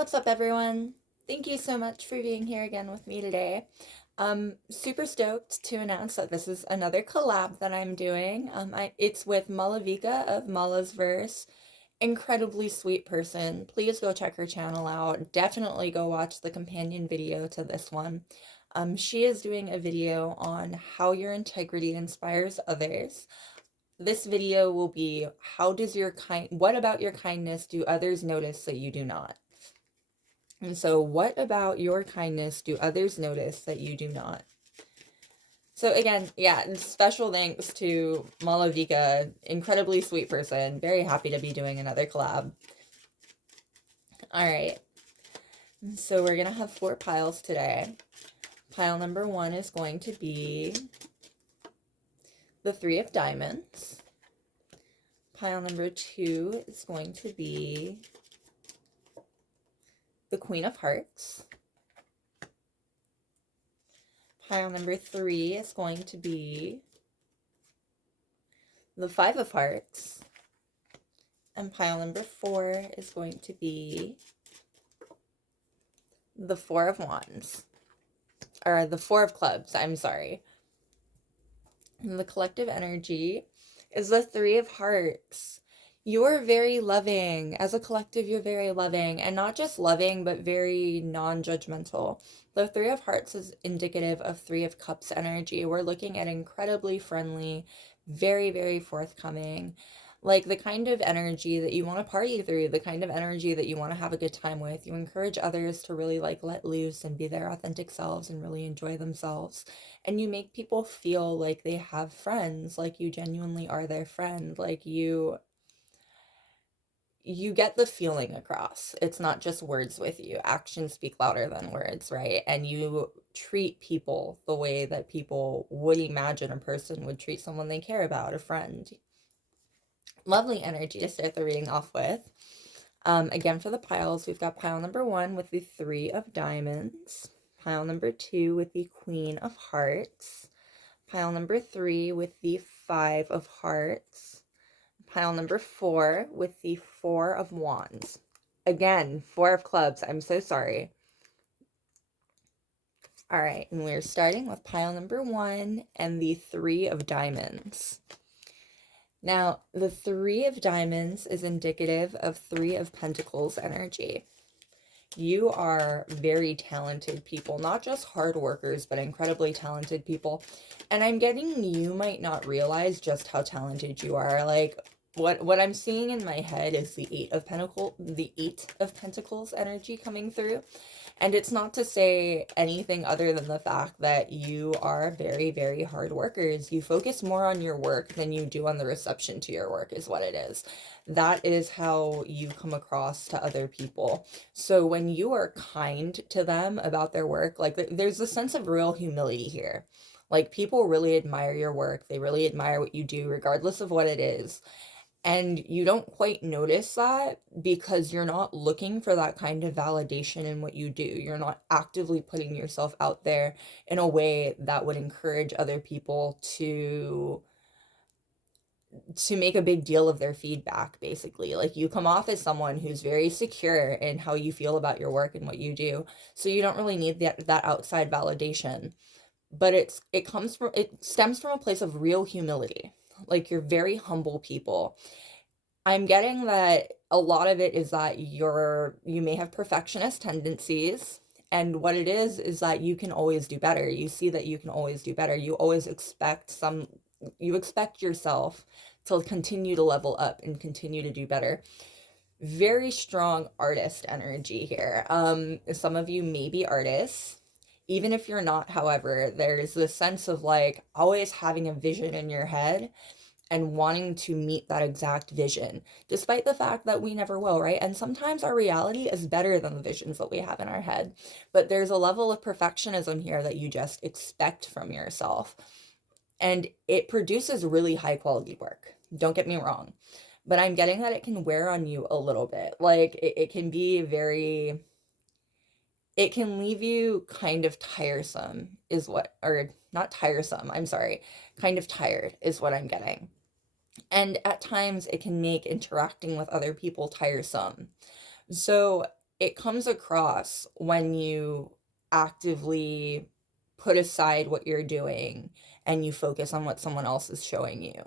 What's up, everyone? Thank you so much for being here again with me today. Super stoked to announce that this is another collab that I'm doing. It's with Malavika of Mala's Verse. Incredibly sweet person. Please go check her channel out. Definitely go watch the companion video to this one. She is doing a video on how your integrity inspires others. This video will be what about your kindness do others notice that you do not? And so, what about your kindness do others notice that you do not? So again, yeah, special thanks to Malavika, incredibly sweet person. Very happy to be doing another collab. All right, so we're gonna have 4 piles today. Pile number 1 is going to be the 3 of Diamonds. Pile number 2 is going to be the Queen of Hearts. Pile number 3 is going to be the 5 of Hearts. And pile number 4 is going to be the 4 of Wands. Or the 4 of Clubs, I'm sorry. And the collective energy is the 3 of Hearts. You're very loving. As a collective, you're very loving. And not just loving, but very non-judgmental. The 3 of Hearts is indicative of 3 of Cups energy. We're looking at incredibly friendly, very, very forthcoming. Like the kind of energy that you want to party through, the kind of energy that you want to have a good time with. You encourage others to really like let loose and be their authentic selves and really enjoy themselves. And you make people feel like they have friends, like you genuinely are their friend, like you get the feeling across. It's not just words with you. Actions speak louder than words, right? And you treat people the way that people would imagine a person would treat someone they care about, a friend. Lovely energy to start the reading off with. Again, for the piles, we've got pile number 1 with the 3 of Diamonds. Pile number 2 with the Queen of Hearts. Pile number 3 with the 5 of Hearts. Pile number 4 with the 4 of Wands. Again, 4 of Clubs. I'm so sorry. All right, and we're starting with pile number 1 and the 3 of Diamonds. Now, the 3 of Diamonds is indicative of 3 of Pentacles energy. You are very talented people, not just hard workers, but incredibly talented people. And I'm getting you might not realize just how talented you are. Like, what I'm seeing in my head is the 8 of Pentacles energy coming through. And it's not to say anything other than the fact that you are very, very hard workers. You focus more on your work than you do on the reception to your work is what it is. That is how you come across to other people. So when you are kind to them about their work, like there's a sense of real humility here. Like people really admire your work. They really admire what you do, regardless of what it is. And you don't quite notice that because you're not looking for that kind of validation in what you do. You're not actively putting yourself out there in a way that would encourage other people to make a big deal of their feedback, basically. Like you come off as someone who's very secure in how you feel about your work and what you do. So you don't really need that outside validation. But it stems from a place of real humility. Like you're very humble people. I'm getting that a lot of it is that you may have perfectionist tendencies, and what it is that you can always do better. You see that you can always do better. You always expect yourself to continue to level up and continue to do better. Very strong artist energy here. Some of you may be artists. Even if you're not, however, there's this sense of like always having a vision in your head and wanting to meet that exact vision, despite the fact that we never will, right? And sometimes our reality is better than the visions that we have in our head. But there's a level of perfectionism here that you just expect from yourself. And it produces really high quality work. Don't get me wrong. But I'm getting that it can wear on you a little bit. Like it can be it can leave you kind of tiresome or not tiresome, I'm sorry, kind of tired is what I'm getting. And at times it can make interacting with other people tiresome. So it comes across when you actively put aside what you're doing and you focus on what someone else is showing you.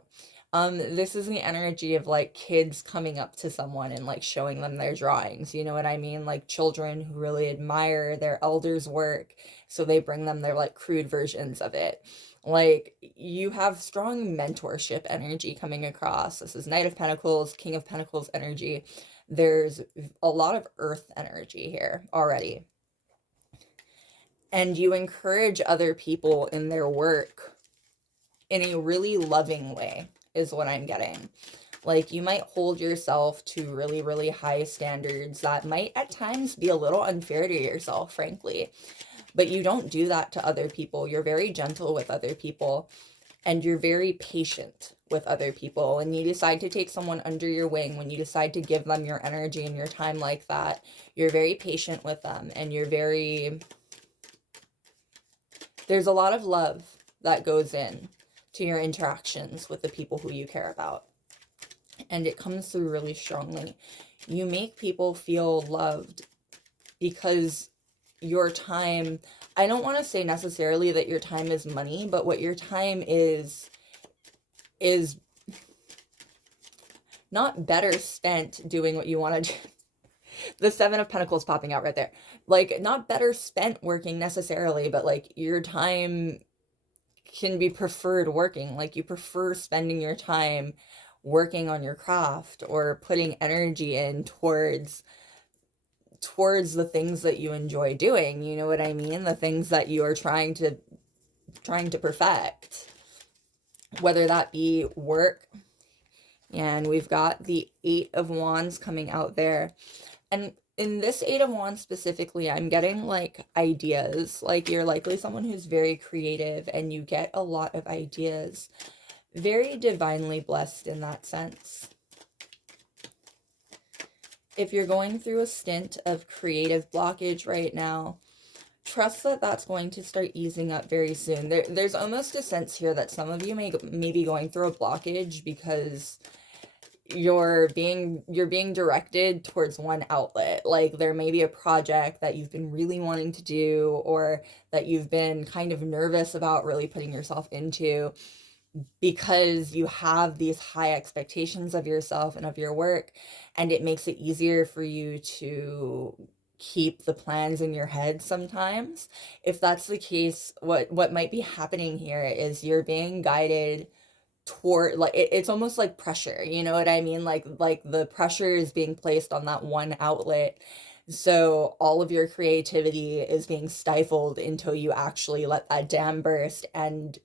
This is the energy of like kids coming up to someone and like showing them their drawings. You know what I mean? Like children who really admire their elders' work, so they bring them their like crude versions of it. Like you have strong mentorship energy coming across. This is Knight of Pentacles, King of Pentacles energy. There's a lot of earth energy here already. And you encourage other people in their work in a really loving way, is what I'm getting. Like you might hold yourself to really, really high standards that might at times be a little unfair to yourself, frankly. But you don't do that to other people. You're very gentle with other people, and you're very patient with other people. And you decide to take someone under your wing, when you decide to give them your energy and your time like that, you're very patient with them, and there's a lot of love that goes in to your interactions with the people who you care about. And it comes through really strongly. You make people feel loved because your time, I don't want to say necessarily that your time is money, but what your time is not better spent doing what you want to do. The Seven of Pentacles popping out right there. Like, not better spent working necessarily, but like your time can be preferred working. Like you prefer spending your time working on your craft or putting energy in towards the things that you enjoy doing. You know what I mean? The things that you are trying to perfect, whether that be work. And we've got the Eight of Wands coming out there. And in this Eight of Wands specifically, I'm getting like ideas. Like you're likely someone who's very creative and you get a lot of ideas. Very divinely blessed in that sense. If you're going through a stint of creative blockage right now, trust that that's going to start easing up very soon. There's almost a sense here that some of you may be going through a blockage because you're being directed towards one outlet. Like there may be a project that you've been really wanting to do, or that you've been kind of nervous about really putting yourself into, because you have these high expectations of yourself and of your work, and it makes it easier for you to keep the plans in your head sometimes. If that's the case, what might be happening here is you're being guided toward, like it's almost like pressure, you know what I mean? Like the pressure is being placed on that one outlet, so all of your creativity is being stifled until you actually let that dam burst and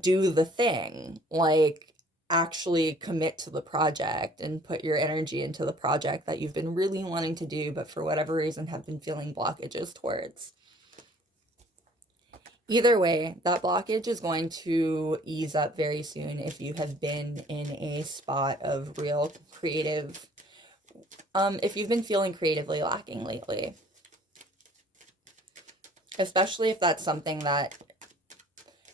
do the thing. Like actually commit to the project and put your energy into the project that you've been really wanting to do, but for whatever reason have been feeling blockages towards. Either way, that blockage is going to ease up very soon if you have been in a spot of real creative, if you've been feeling creatively lacking lately. Especially if that's something that,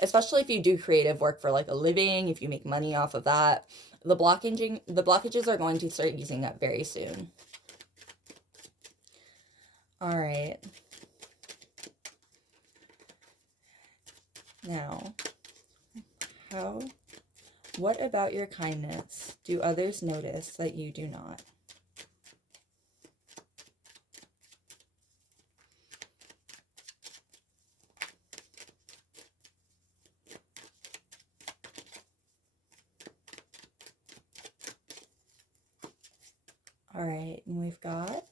especially if you do creative work for like a living, if you make money off of that, the blockages are going to start easing up very soon. All right. Now, what about your kindness do others notice that you do not? All right, and we've got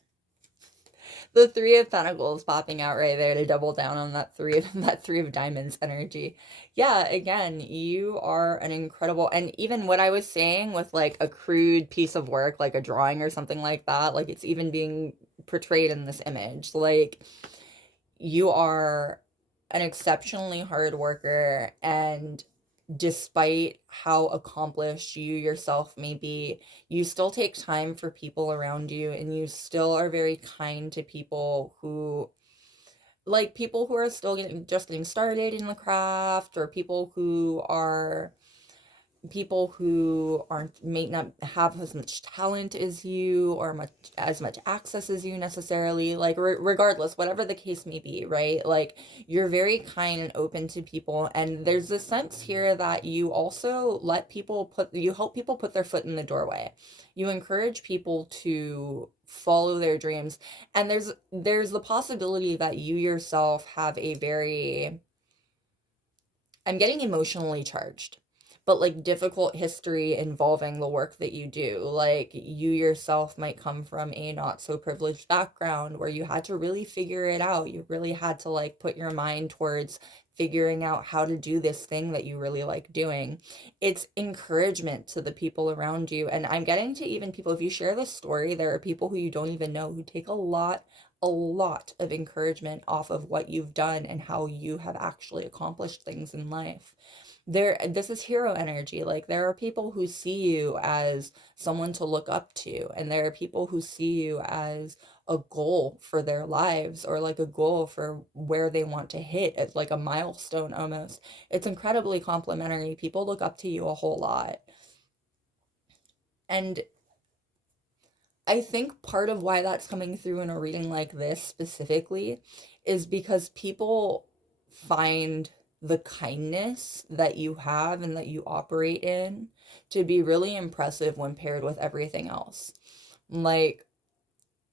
the Three of Pentacles popping out right there to double down on that three of diamonds energy. Yeah, again, you are an incredible, and even what I was saying with like a crude piece of work, like a drawing or something like that, like it's even being portrayed in this image. Like you are an exceptionally hard worker, and despite how accomplished you yourself may be, you still take time for people around you, and you still are very kind to people who, like people who are still just getting started in the craft, or people who are people who aren't may not have as much talent as you or much access as you necessarily, like regardless, whatever the case may be, right? Like, you're very kind and open to people, and there's this sense here that you also you help people put their foot in the doorway. You encourage people to follow their dreams, and there's the possibility that you yourself have a very, I'm getting emotionally charged, but like difficult history involving the work that you do. Like, you yourself might come from a not so privileged background where you had to really figure it out. You really had to like put your mind towards figuring out how to do this thing that you really like doing. It's encouragement to the people around you. And I'm getting to even people, if you share this story, there are people who you don't even know who take a lot of encouragement off of what you've done and how you have actually accomplished things in life. This is hero energy. Like, there are people who see you as someone to look up to, and there are people who see you as a goal for their lives, or like a goal for where they want to hit. It's like a milestone almost. It's incredibly complimentary. People look up to you a whole lot. And I think part of why that's coming through in a reading like this specifically is because people find the kindness that you have and that you operate in to be really impressive when paired with everything else. Like,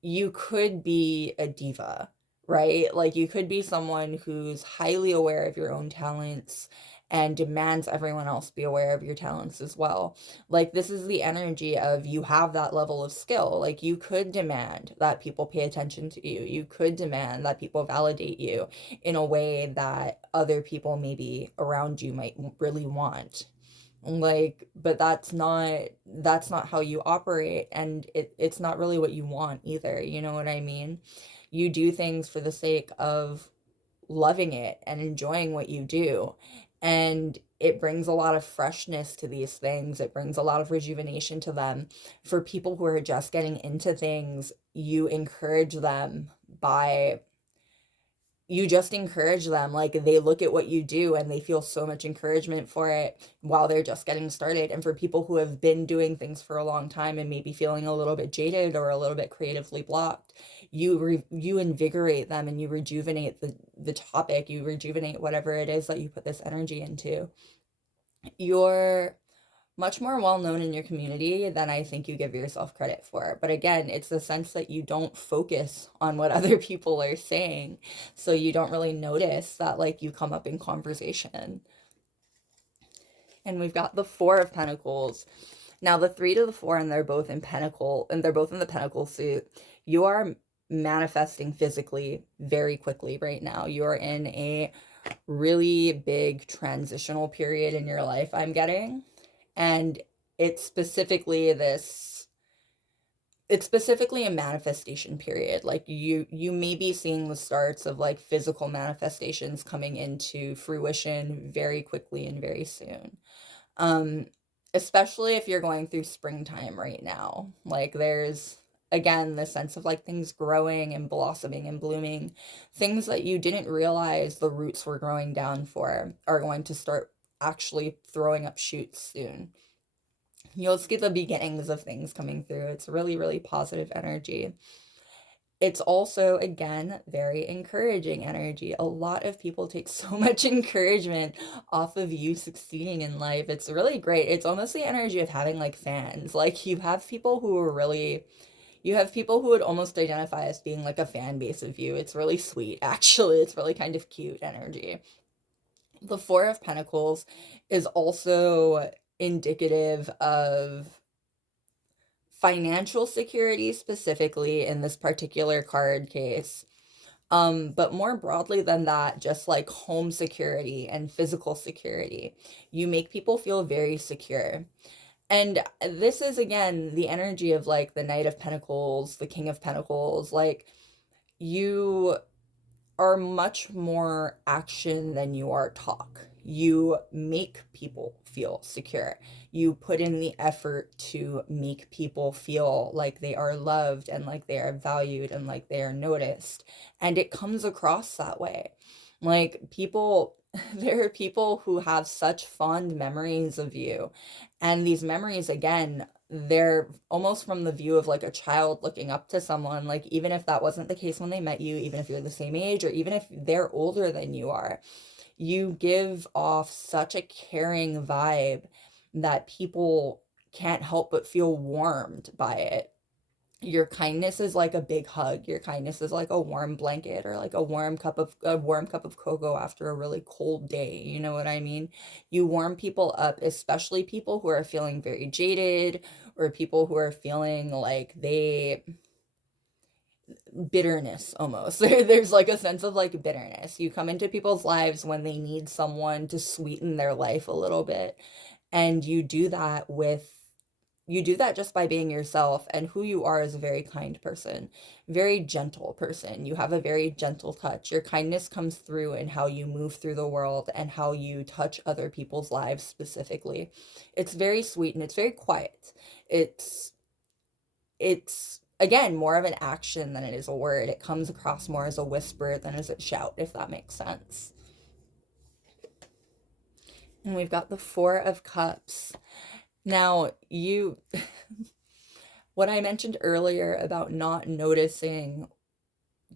you could be a diva, right? Like, you could be someone who's highly aware of your own talents and demands everyone else be aware of your talents as well. Like, this is the energy of, you have that level of skill. Like, you could demand that people pay attention to you. You could demand that people validate you in a way that other people maybe around you might really want. Like, but that's not how you operate, and it's not really what you want either, you know what I mean? You do things for the sake of loving it and enjoying what you do, and it brings a lot of freshness to these things. It brings a lot of rejuvenation to them. For people who are just getting into things, by you just encourage them. Like, they look at what you do and they feel so much encouragement for it while they're just getting started. And for people who have been doing things for a long time and maybe feeling a little bit jaded or a little bit creatively blocked, you invigorate them, and you rejuvenate the topic. You rejuvenate whatever it is that you put this energy into. You're much more well known in your community than I think you give yourself credit for. But again, it's the sense that you don't focus on what other people are saying. So you don't really notice that, like, you come up in conversation. And we've got the Four of Pentacles. Now, the three to the four, and they're both in Pentacle, and they're both in the Pentacle suit. You are manifesting physically very quickly right now. You are in a really big transitional period in your life, I'm getting. And it's specifically a manifestation period. Like, you may be seeing the starts of like physical manifestations coming into fruition very quickly and very soon. um Especially if you're going through springtime right now. Like, there's again the sense of like things growing and blossoming and blooming. Things that you didn't realize the roots were growing down for are going to start actually throwing up shoots soon. You'll see the beginnings of things coming through. It's really, really positive energy. It's also, again, very encouraging energy. A lot of people take so much encouragement off of you succeeding in life. It's really great. It's almost the energy of having like fans. Like, you have people who would almost identify as being like a fan base of you. It's really sweet, actually. It's really kind of cute energy. The Four of Pentacles is also indicative of financial security, specifically in this particular card case. But more broadly than that, just like home security and physical security. You make people feel very secure. And this is, again, the energy of like the Knight of Pentacles, the King of Pentacles. Like, you are much more action than you are talk. You make people feel secure. You put in the effort to make people feel like they are loved and like they are valued and like they are noticed. And it comes across that way. Like, people, there are people who have such fond memories of you. And these memories, again, they're almost from the view of like a child looking up to someone. Like, even if that wasn't the case when they met you, even if you're the same age, or even if they're older than you are, you give off such a caring vibe that people can't help but feel warmed by it. Your kindness is like a big hug. Your kindness is like a warm blanket, or like a warm cup of cocoa after a really cold day. You know what I mean? You warm people up, especially people who are feeling very jaded, or people who are feeling like they bitterness almost. There's like a sense of like bitterness. You come into people's lives when they need someone to sweeten their life a little bit. And you do that just by being yourself, and who you are is a very kind person, very gentle person. You have a very gentle touch. Your kindness comes through in how you move through the world and how you touch other people's lives specifically. It's very sweet and it's very quiet. It's again more of an action than it is a word. It comes across more as a whisper than as a shout, if that makes sense. And we've got the Four of Cups. Now, what I mentioned earlier about not noticing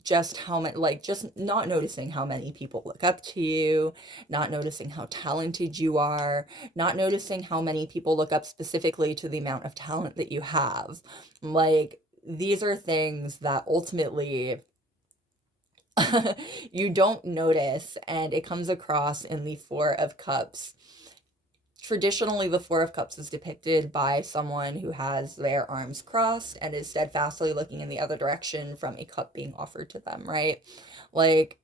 just not noticing how many people look up to you, not noticing how talented you are, not noticing how many people look up specifically to the amount of talent that you have. Like, these are things that ultimately you don't notice, and it comes across in the Four of Cups. Traditionally, the Four of Cups is depicted by someone who has their arms crossed and is steadfastly looking in the other direction from a cup being offered to them, right? Like,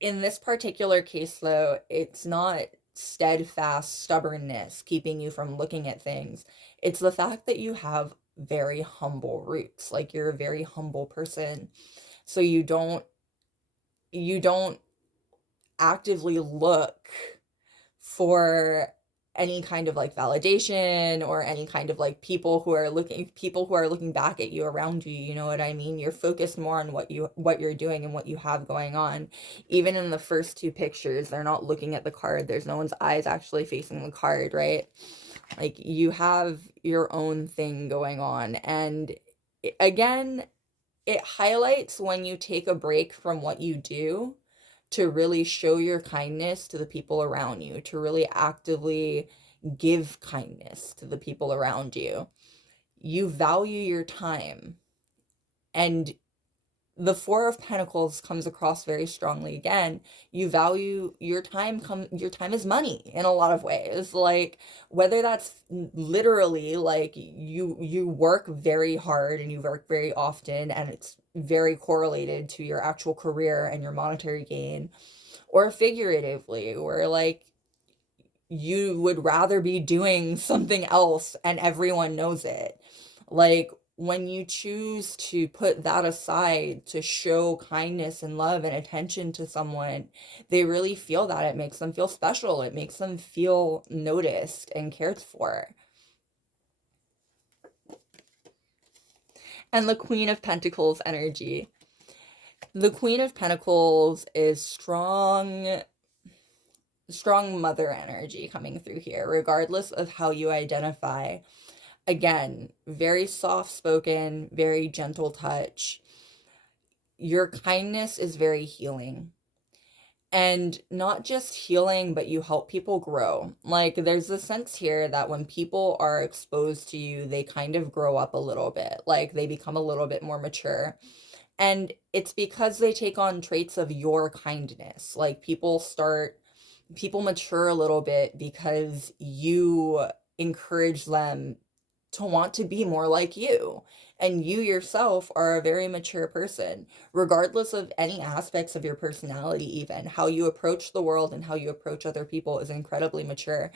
in this particular case, though, it's not steadfast stubbornness keeping you from looking at things. It's the fact that you have very humble roots. Like, you're a very humble person. So you don't actively look for any kind of like validation, or any kind of like people who are looking back at you around you. You know what I mean? You're focused more on what you're doing and what you have going on. Even in the first two pictures, they're not looking at the card. There's no one's eyes actually facing the card, right? Like, you have your own thing going on. And again, it highlights when you take a break from what you do to really show your kindness to the people around you, to really actively give kindness to the people around you. You value your time. And the Four of Pentacles comes across very strongly again. You value your time. Your time is money in a lot of ways. Like, whether that's literally like you work very hard and you work very often, and it's very correlated to your actual career and your monetary gain, or figuratively, where like you would rather be doing something else and everyone knows it. Like, when you choose to put that aside to show kindness and love and attention to someone, they really feel that. It makes them feel special. It makes them feel noticed and cared for. And the Queen of Pentacles energy. The Queen of Pentacles is strong mother energy coming through here, regardless of how you identify. Again, very soft spoken, very gentle touch. Your kindness is very healing. And not just healing, but you help people grow. Like, there's a sense here that when people are exposed to you, they kind of grow up a little bit. Like, they become a little bit more mature. And it's because they take on traits of your kindness. Like, people mature a little bit because you encourage them to want to be more like you. And you yourself are a very mature person, regardless of any aspects of your personality. Even how you approach the world and how you approach other people is incredibly mature.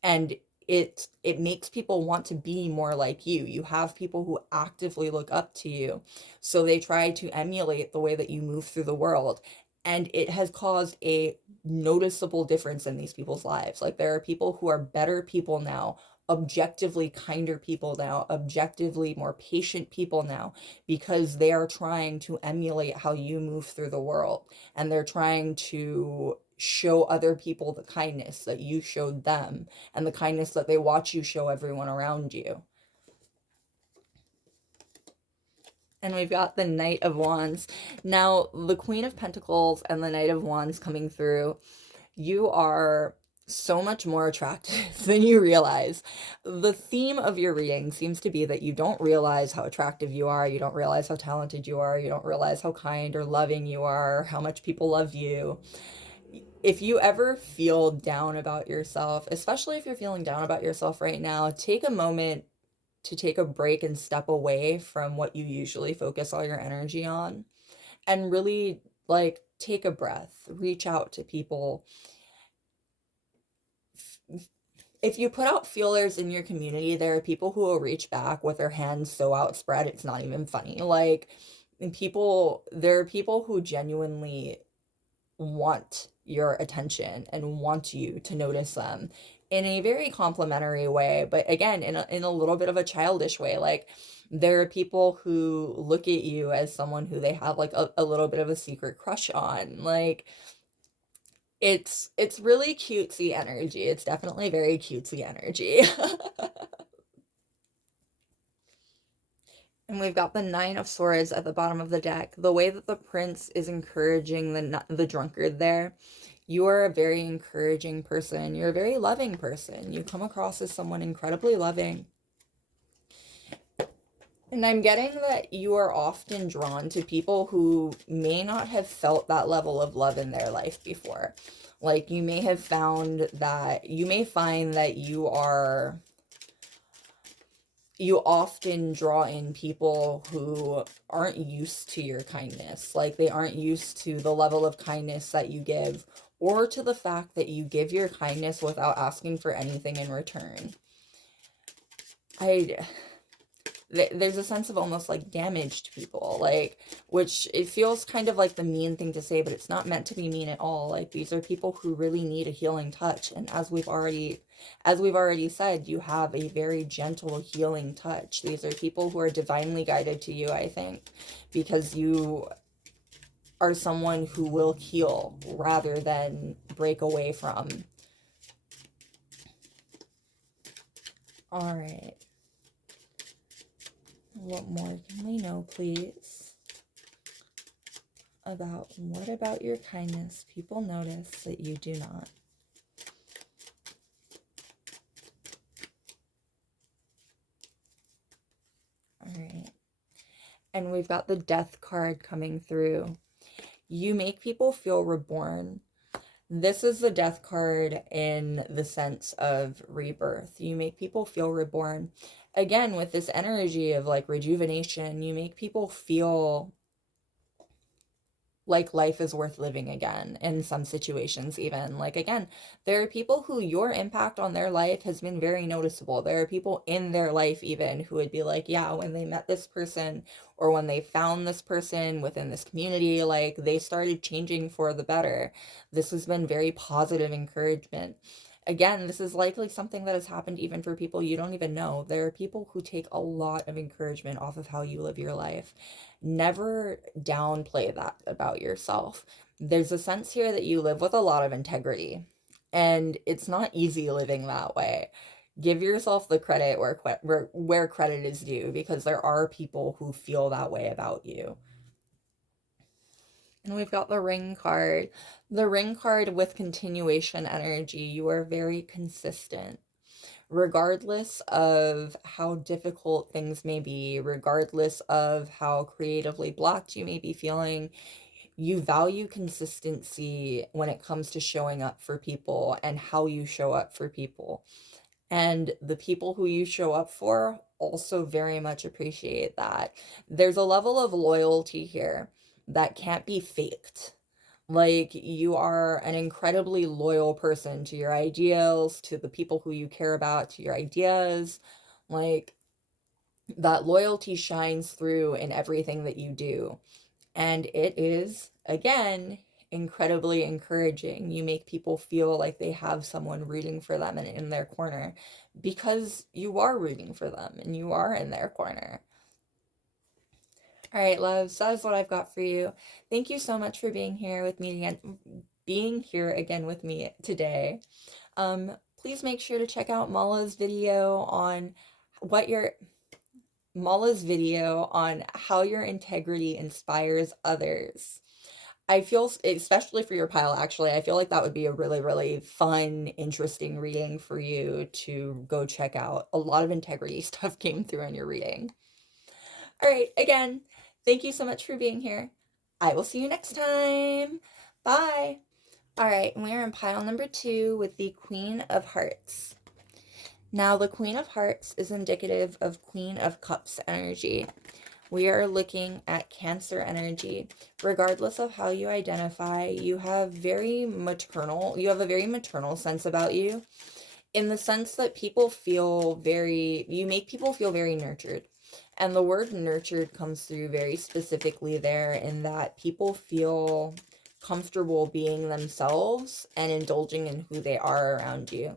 And it makes people want to be more like you. You have people who actively look up to you, so they try to emulate the way that you move through the world. And it has caused a noticeable difference in these people's lives. Like, there are people who are better people now objectively kinder people now, objectively more patient people now, because they are trying to emulate how you move through the world, and they're trying to show other people the kindness that you showed them and the kindness that they watch you show everyone around you. And we've got the Knight of Wands. Now, the Queen of Pentacles and the Knight of Wands coming through, you are so much more attractive than you realize. The theme of your reading seems to be that you don't realize how attractive you are, you don't realize how talented you are, you don't realize how kind or loving you are, how much people love you. If you ever feel down about yourself, especially if you're feeling down about yourself right now, take a moment to take a break and step away from what you usually focus all your energy on, and really like take a breath, reach out to people. If you put out feelers in your community, there are people who will reach back with their hands so outspread it's not even funny. Like, there are people who genuinely want your attention and want you to notice them in a very complimentary way, but again, in a little bit of a childish way. Like, there are people who look at you as someone who they have like a little bit of a secret crush on. Like, it's really cutesy energy. It's definitely very cutesy energy. And we've got the Nine of Swords at the bottom of the deck. The way that the Prince is encouraging the drunkard there, you are a very encouraging person. You're a very loving person. You come across as someone incredibly loving. And I'm getting that you are often drawn to people who may not have felt that level of love in their life before. Like, you may find that you often draw in people who aren't used to your kindness. Like, they aren't used to the level of kindness that you give, or to the fact that you give your kindness without asking for anything in return. There's a sense of almost like damaged people, like, which it feels kind of like the mean thing to say, but it's not meant to be mean at all. Like, these are people who really need a healing touch, and as we've already said, you have a very gentle healing touch. These are people who are divinely guided to you, I think, because you are someone who will heal rather than break away from. All right. What more can we know, please, about what about your kindness people notice that you do not? All right. And we've got the Death card coming through. You make people feel reborn. This is the Death card in the sense of rebirth. You make people feel reborn. Again, with this energy of like rejuvenation, you make people feel like life is worth living again in some situations. Even like, again, there are people who your impact on their life has been very noticeable. There are people in their life even who would be like, yeah, when they met this person or when they found this person within this community, like, they started changing for the better. This has been very positive encouragement. Again, this is likely something that has happened even for people you don't even know. There are people who take a lot of encouragement off of how you live your life. Never downplay that about yourself. There's a sense here that you live with a lot of integrity, and it's not easy living that way. Give yourself the credit where credit is due, because there are people who feel that way about you. And we've got the Ring card. The Ring card with continuation energy. You are very consistent. Regardless of how difficult things may be, regardless of how creatively blocked you may be feeling, you value consistency when it comes to showing up for people and how you show up for people. And the people who you show up for also very much appreciate that. There's a level of loyalty here that can't be faked. Like, you are an incredibly loyal person to your ideals, to the people who you care about, to your ideas. Like, that loyalty shines through in everything that you do. And it is, again, incredibly encouraging. You make people feel like they have someone rooting for them and in their corner, because you are rooting for them and you are in their corner. All right, loves, that is what I've got for you. Thank you so much for being here with me again with me today. Please make sure to check out Mala's video on how your integrity inspires others. I feel, especially for your pile, actually, I feel like that would be a really, really fun, interesting reading for you to go check out. A lot of integrity stuff came through in your reading. All right, again, thank you so much for being here. I will see you next time. Bye. All right, and we are in pile number 2 with the Queen of Hearts. Now, the Queen of Hearts is indicative of Queen of Cups energy. We are looking at Cancer energy. Regardless of how you identify, you have a very maternal sense about you, in the sense that you make people feel very nurtured. And the word nurtured comes through very specifically there, in that people feel comfortable being themselves and indulging in who they are around you.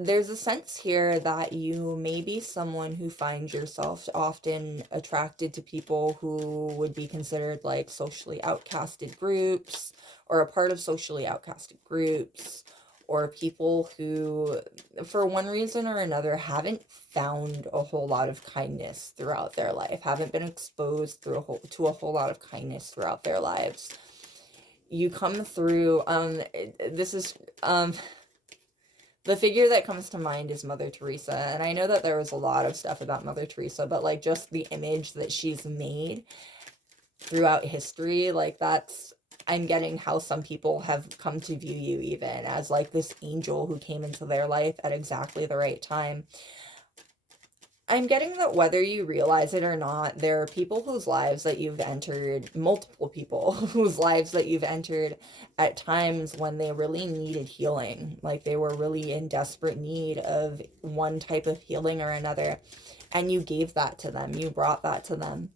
There's a sense here that you may be someone who finds yourself often attracted to people who would be considered like socially outcasted groups, or a part of socially outcasted groups, or people who, for one reason or another, haven't found a whole lot of kindness throughout their life, haven't been exposed to a whole lot of kindness throughout their lives. You come through, the figure that comes to mind is Mother Teresa, and I know that there was a lot of stuff about Mother Teresa, but like just the image that she's made throughout history, like I'm getting how some people have come to view you even as like this angel who came into their life at exactly the right time. I'm getting that whether you realize it or not, there are people whose lives that you've entered, multiple people whose lives that you've entered at times when they really needed healing, like they were really in desperate need of one type of healing or another, and you gave that to them, you brought that to them.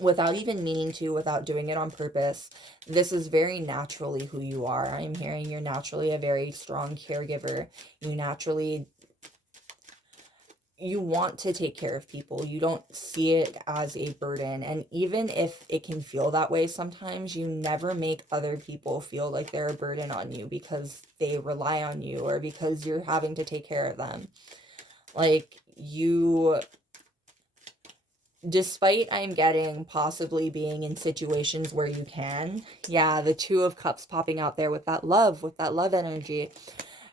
Without even meaning to, without doing it on purpose. This is very naturally who you are. I'm hearing you're naturally a very strong caregiver. You want to take care of people. You don't see it as a burden. And even if it can feel that way sometimes, you never make other people feel like they're a burden on you because they rely on you or because you're having to take care of them. Like, despite I'm getting possibly being in situations where you can, the 2 of Cups popping out there with that love energy,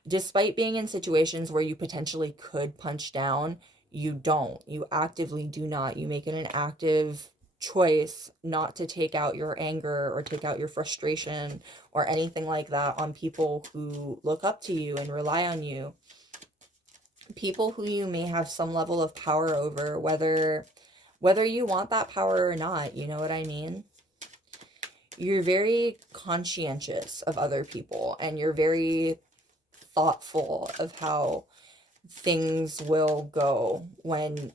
despite being in situations where you potentially could punch down, you don't. You actively do not. You make it an active choice not to take out your anger or take out your frustration or anything like that on people who look up to you and rely on you. People who you may have some level of power over, whether you want that power or not, you know what I mean? You're very conscientious of other people, and you're very thoughtful of how things will go when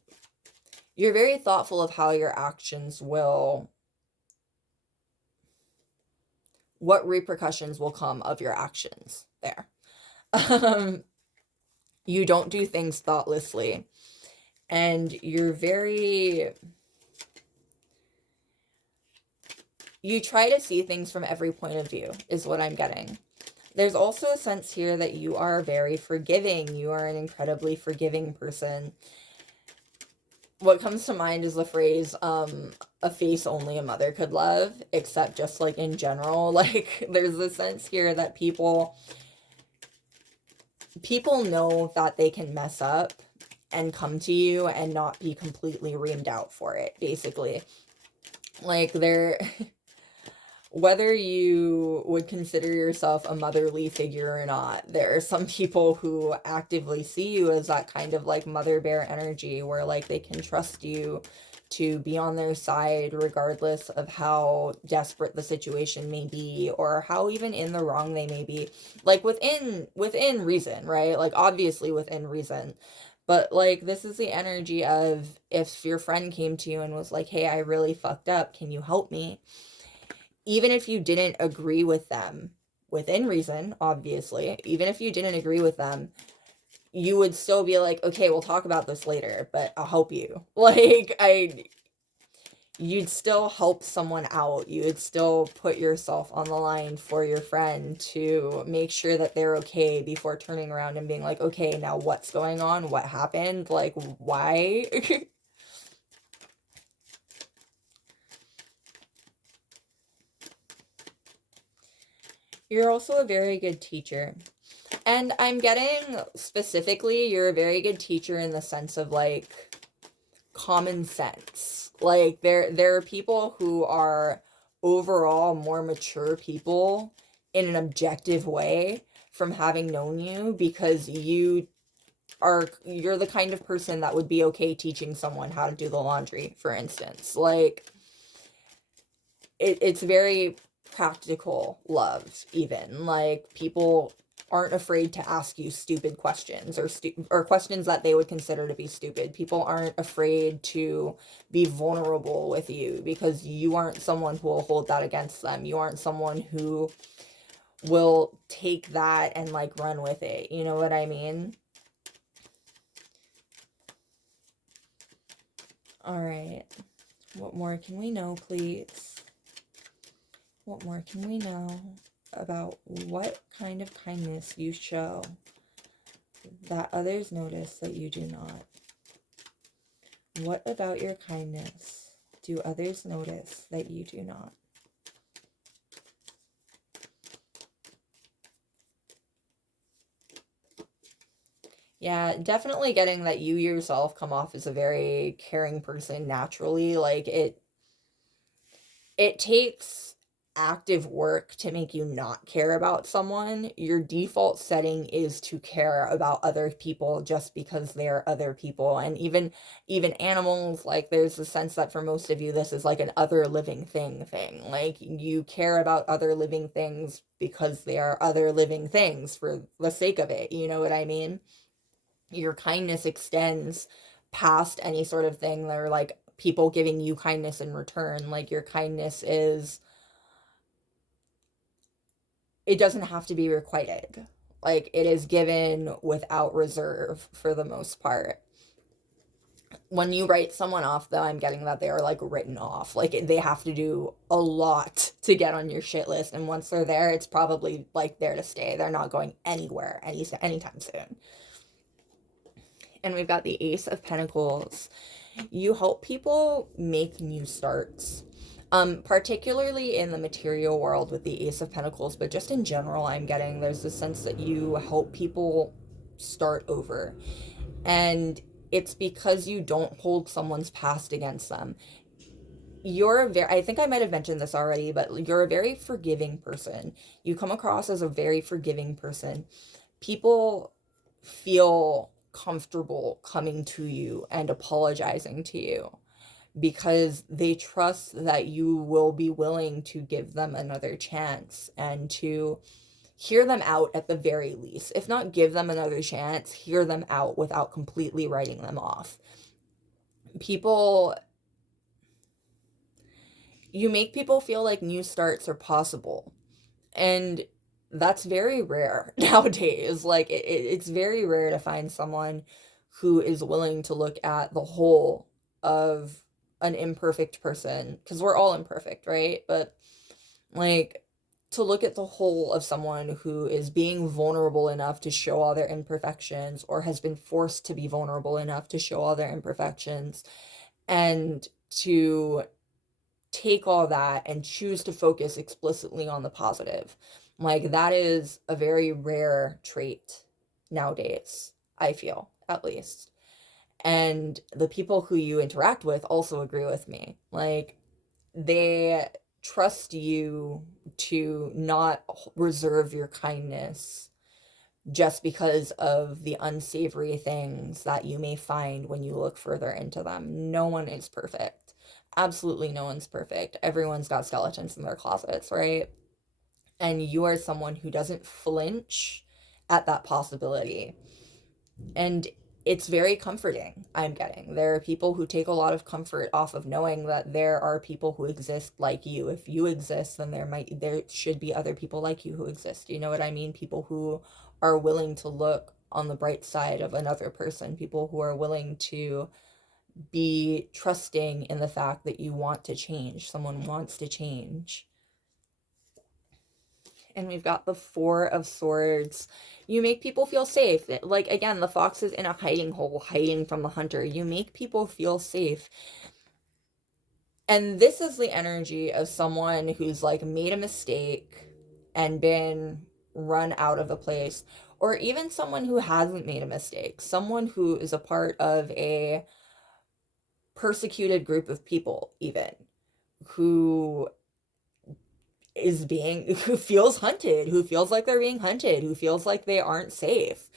you're very thoughtful of how your actions will, what repercussions will come of your actions there. You don't do things thoughtlessly, and you try to see things from every point of view, is what I'm getting. There's also a sense here that you are very forgiving. You are an incredibly forgiving person. What comes to mind is the phrase, a face only a mother could love, except just like in general, like there's a sense here that people know that they can mess up and come to you and not be completely reamed out for it, basically. Like whether you would consider yourself a motherly figure or not, there are some people who actively see you as that kind of like mother bear energy where like they can trust you to be on their side regardless of how desperate the situation may be or how even in the wrong they may be, like within reason, right? Like obviously within reason. But like this is the energy of if your friend came to you and was like, hey, I really fucked up, can you help me? even if you didn't agree with them, within reason, obviously, even if you didn't agree with them, you would still be like, okay, we'll talk about this later, but I'll help you. Like, you'd still help someone out. You would still put yourself on the line for your friend to make sure that they're okay before turning around and being like, okay, now what's going on? What happened? Like, why? You're also a very good teacher. And I'm getting specifically, you're a very good teacher in the sense of like common sense. Like there are people who are overall more mature people in an objective way from having known you, because you're the kind of person that would be okay teaching someone how to do the laundry, for instance. Like it's very practical love. Even like people aren't afraid to ask you stupid questions, or questions that they would consider to be stupid. People aren't afraid to be vulnerable with you because you aren't someone who will hold that against them. You aren't someone who will take that and like run with it. You know what I mean? All right. What more can we know, please? What more can we know about what kind of kindness you show that others notice that you do not? What about your kindness do others notice that you do not? Yeah, definitely getting that you yourself come off as a very caring person naturally. Like it takes active work to make you not care about someone. Your default setting is to care about other people just because they're other people. And even animals, like there's a sense that for most of you this is like an other living thing. Like you care about other living things because they are other living things for the sake of it. You know what I mean? Your kindness extends past any sort of thing that are like people giving you kindness in return. Like your kindness is, it doesn't have to be requited. Like it is given without reserve for the most part. When you write someone off, though, I'm getting that they are like written off. Like they have to do a lot to get on your shit list, and once they're there, it's probably like there to stay. They're not going anywhere anytime soon. And we've got the Ace of Pentacles. You help people make new starts. Particularly in the material world with the Ace of Pentacles, but just in general, I'm getting there's this sense that you help people start over. And it's because you don't hold someone's past against them. I think I might have mentioned this already, but you're a very forgiving person. You come across as a very forgiving person. People feel comfortable coming to you and apologizing to you because they trust that you will be willing to give them another chance and to hear them out at the very least. If not give them another chance, hear them out without completely writing them off. People, you make people feel like new starts are possible. And that's very rare nowadays. Like it's very rare to find someone who is willing to look at the whole of an imperfect person, because we're all imperfect, right? But like to look at the whole of someone who is being vulnerable enough to show all their imperfections, or has been forced to be vulnerable enough to show all their imperfections, and to take all that and choose to focus explicitly on the positive. Like that is a very rare trait nowadays, I feel, at least. And the people who you interact with also agree with me. Like they trust you to not reserve your kindness just because of the unsavory things that you may find when you look further into them. No one is perfect. Absolutely no one's perfect. Everyone's got skeletons in their closets, right? And you are someone who doesn't flinch at that possibility. And it's very comforting, I'm getting. There are people who take a lot of comfort off of knowing that there are people who exist like you. If you exist, then there should be other people like you who exist. You know what I mean? People who are willing to look on the bright side of another person, people who are willing to be trusting in the fact that you want to change. Someone wants to change. And we've got the Four of Swords. You make people feel safe. Like, again, the fox is in a hiding hole, hiding from the hunter. You make people feel safe. And this is the energy of someone who's like made a mistake and been run out of a place, or even someone who hasn't made a mistake, someone who is a part of a persecuted group of people, even who who feels hunted, who feels like they're being hunted, who feels like they aren't safe.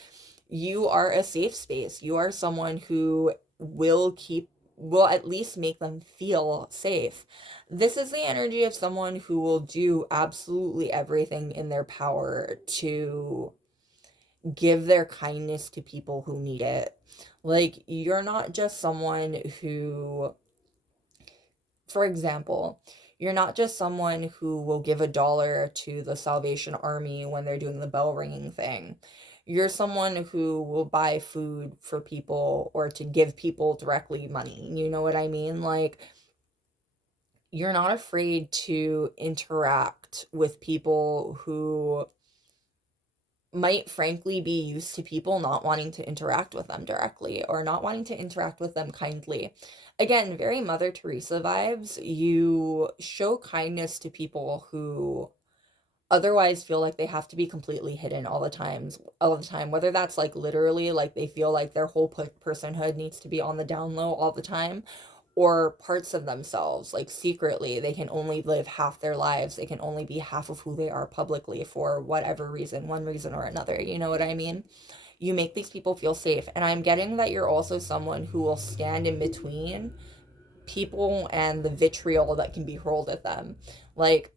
You are a safe space. You are someone who will at least make them feel safe. This is the energy of someone who will do absolutely everything in their power to give their kindness to people who need it. Like, you're not just someone who, for example, you're not just someone who will give $1 to the Salvation Army when they're doing the bell ringing thing. You're someone who will buy food for people or to give people directly money. You know what I mean? Like, you're not afraid to interact with people who might frankly be used to people not wanting to interact with them directly or not wanting to interact with them kindly. Again, very Mother Teresa vibes. You show kindness to people who otherwise feel like they have to be completely hidden all the time, whether that's like literally like they feel like their whole personhood needs to be on the down low all the time, or parts of themselves, like secretly, they can only live half their lives. They can only be half of who they are publicly for whatever reason, one reason or another. You know what I mean? You make these people feel safe. And I'm getting that you're also someone who will stand in between people and the vitriol that can be hurled at them. Like,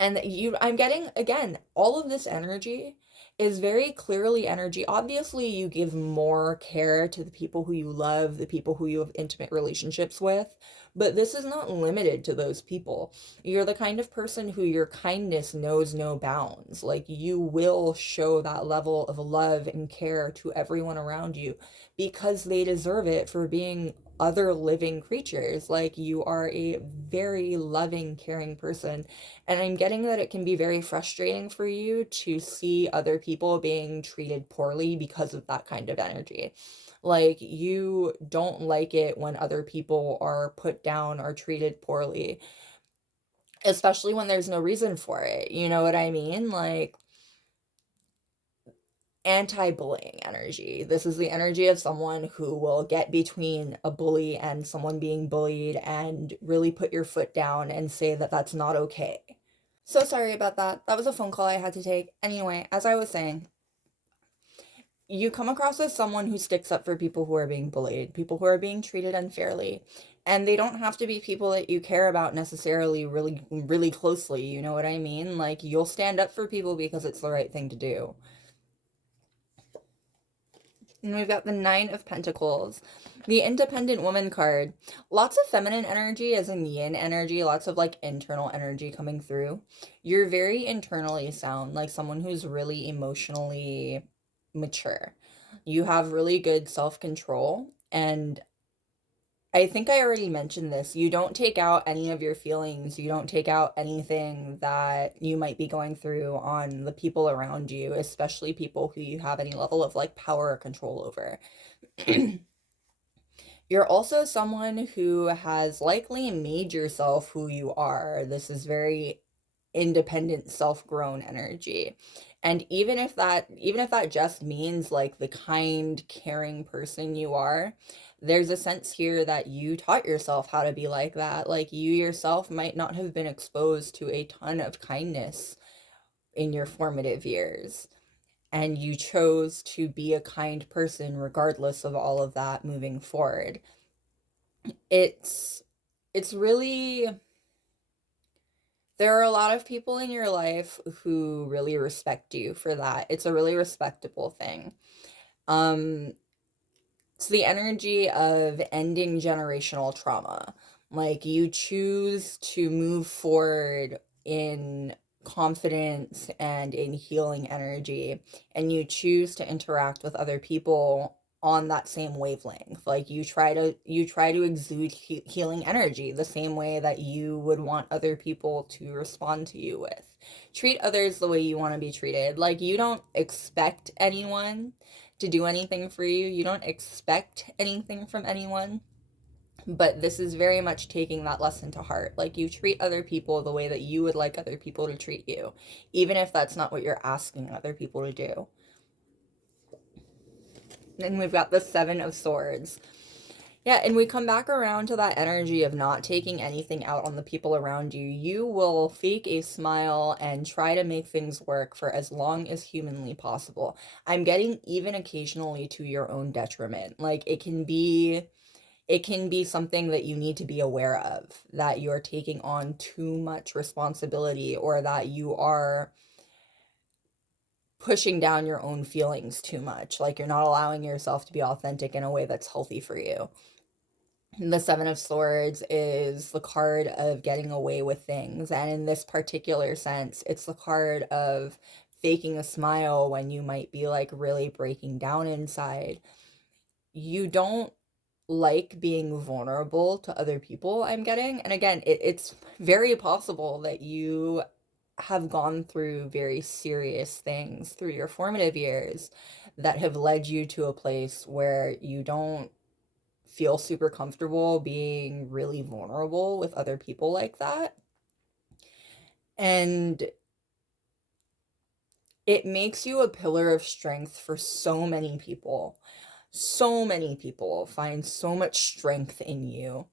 and I'm getting, again, all of this energy is very clearly energy. Obviously, you give more care to the people who you love, the people who you have intimate relationships with, but this is not limited to those people. You're the kind of person who your kindness knows no bounds. Like, you will show that level of love and care to everyone around you because they deserve it for being other living creatures. Like, you are a very loving, caring person. And I'm getting that it can be very frustrating for you to see other people being treated poorly because of that kind of energy. Like, you don't like it when other people are put down or treated poorly, especially when there's no reason for it. You know what I mean? Like, anti-bullying energy. This is the energy of someone who will get between a bully and someone being bullied and really put your foot down and say that that's not okay. So sorry about that. That was a phone call I had to take. Anyway, as I was saying, you come across as someone who sticks up for people who are being bullied, people who are being treated unfairly. And they don't have to be people that you care about necessarily really, really closely. You know what I mean? Like, you'll stand up for people because it's the right thing to do. And we've got the Nine of Pentacles, the Independent Woman card. Lots of feminine energy as in yin energy, lots of like internal energy coming through. You're very internally sound, like someone who's really emotionally mature. You have really good self-control, and I think I already mentioned this. You don't take out any of your feelings. You don't take out anything that you might be going through on the people around you, especially people who you have any level of like power or control over. You're also someone who has likely made yourself who you are. This is very independent, self-grown energy. And even if that just means like the kind, caring person you are, there's a sense here that you taught yourself how to be like that. Like, you yourself might not have been exposed to a ton of kindness in your formative years, and you chose to be a kind person regardless of all of that moving forward. It's really, there are a lot of people in your life who really respect you for that. It's a really respectable thing. Um, It's the energy of ending generational trauma. Like you choose to move forward in confidence and in healing energy, and you choose to interact with other people on that same wavelength. Like you try to exude healing energy the same way that you would want other people to respond to you with. Treat others the way you want to be treated. Like you don't expect anyone to do anything for you. You don't expect anything from anyone. But this is very much taking that lesson to heart. Like you treat other people the way that you would like other people to treat you, even if that's not what you're asking other people to do. And we've got the Seven of Swords. Yeah, and we come back around to that energy of not taking anything out on the people around you. You will fake a smile and try to make things work for as long as humanly possible. I'm getting even occasionally to your own detriment. Like it can be something that you need to be aware of, that you're taking on too much responsibility, or that you are pushing down your own feelings too much. Like you're not allowing yourself to be authentic in a way that's healthy for you. The Seven of Swords is the card of getting away with things. And in this particular sense, it's the card of faking a smile when you might be like really breaking down inside. You don't like being vulnerable to other people, I'm getting. And again, it's very possible that you have gone through very serious things through your formative years that have led you to a place where you don't feel super comfortable being really vulnerable with other people like that. And it makes you a pillar of strength for so many people. So many people find so much strength in you,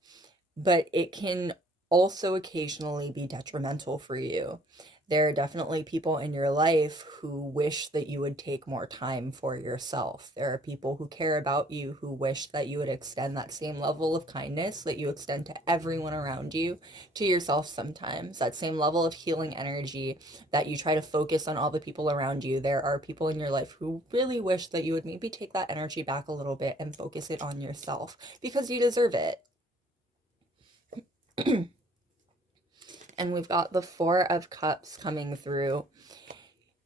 but it can also occasionally be detrimental for you. There are definitely people in your life who wish that you would take more time for yourself. There are people who care about you who wish that you would extend that same level of kindness that you extend to everyone around you, to yourself sometimes. That same level of healing energy that you try to focus on all the people around you. There are people in your life who really wish that you would maybe take that energy back a little bit and focus it on yourself because you deserve it. And we've got the Four of Cups coming through.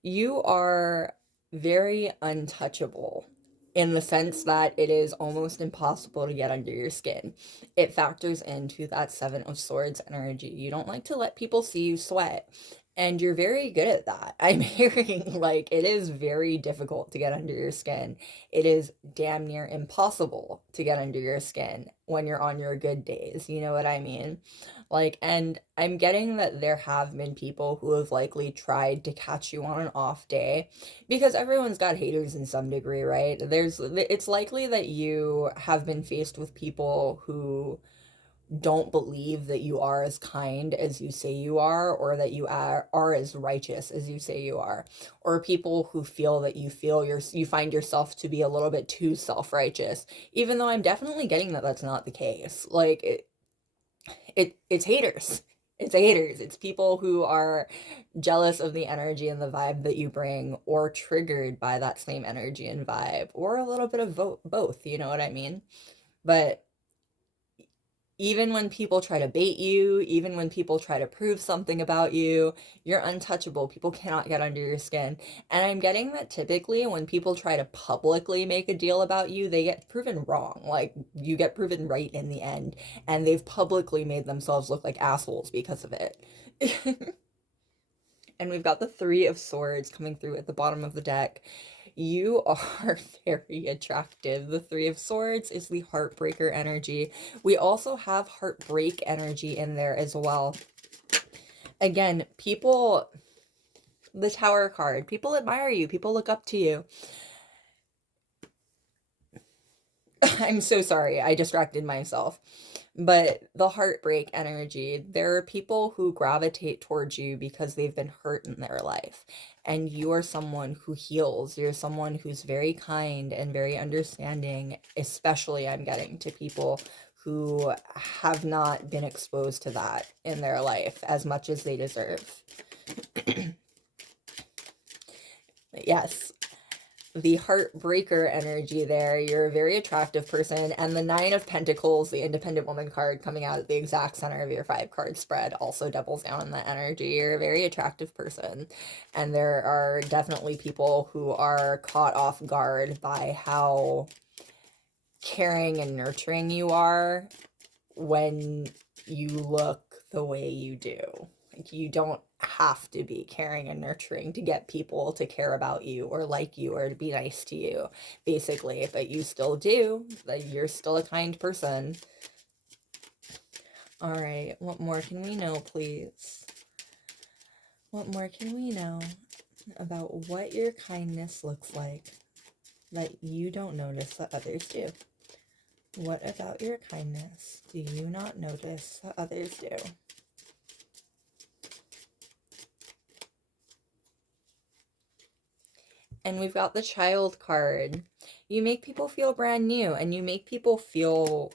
You are very untouchable in the sense that it is almost impossible to get under your skin. It factors into that Seven of Swords energy. You don't like to let people see you sweat. And you're very good at that. I'm hearing like it is very difficult to get under your skin. It is damn near impossible to get under your skin when you're on your good days. You know what I mean? Like, and I'm getting that there have been people who have likely tried to catch you on an off day, because everyone's got haters in some degree, right? It's likely that you have been faced with people who don't believe that you are as kind as you say you are, or that you are as righteous as you say you are, or people who feel that you find yourself to be a little bit too self-righteous, even though I'm definitely getting that that's not the case. Like it's haters. It's haters. It's people who are jealous of the energy and the vibe that you bring, or triggered by that same energy and vibe, or a little bit of both, you know what I mean? But even when people try to bait you, even when people try to prove something about you, you're untouchable. People cannot get under your skin. And I'm getting that typically when people try to publicly make a deal about you, they get proven wrong. Like, you get proven right in the end. And they've publicly made themselves look like assholes because of it. And we've got the Three of Swords coming through at the bottom of the deck. You are very attractive. The Three of Swords is the heartbreaker energy. We also have heartbreak energy in there as well. Again, people, the Tower card, people admire you. People look up to you. I'm so sorry. I distracted myself. But the heartbreak energy, there are people who gravitate towards you because they've been hurt in their life. And you are someone who heals. You're someone who's very kind and very understanding, especially I'm getting to people who have not been exposed to that in their life as much as they deserve. Yes. the heartbreaker energy there. You're a very attractive person. And the Nine of Pentacles, the independent woman card coming out at the exact center of your 5-card spread, also doubles down on that energy. You're a very attractive person. And there are definitely people who are caught off guard by how caring and nurturing you are when you look the way you do. Like, you don't have to be caring and nurturing to get people to care about you or like you or to be nice to you, basically, but you still do. Like, you're still a kind person. All right, what more can we know, please? What more can we know about what your kindness looks like that you don't notice that others do? What about your kindness do you not notice that others do? And we've got the Child card. You make people feel brand new, and you make people feel,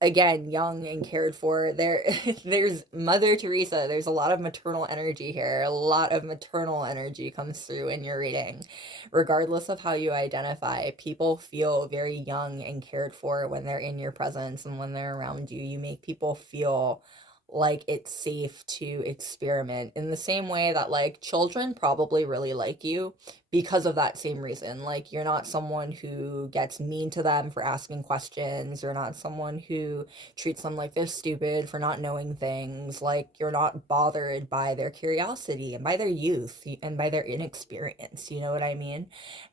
again, young and cared for. There's Mother Teresa. There's a lot of maternal energy here. A lot of maternal energy comes through in your reading. Regardless of how you identify, people feel very young and cared for when they're in your presence and when they're around you. You make people feel like it's safe to experiment in the same way that, like, children probably really like you because of that same reason. Like, you're not someone who gets mean to them for asking questions. You're not someone who treats them like they're stupid for not knowing things. Like, you're not bothered by their curiosity and by their youth and by their inexperience, you know what I mean?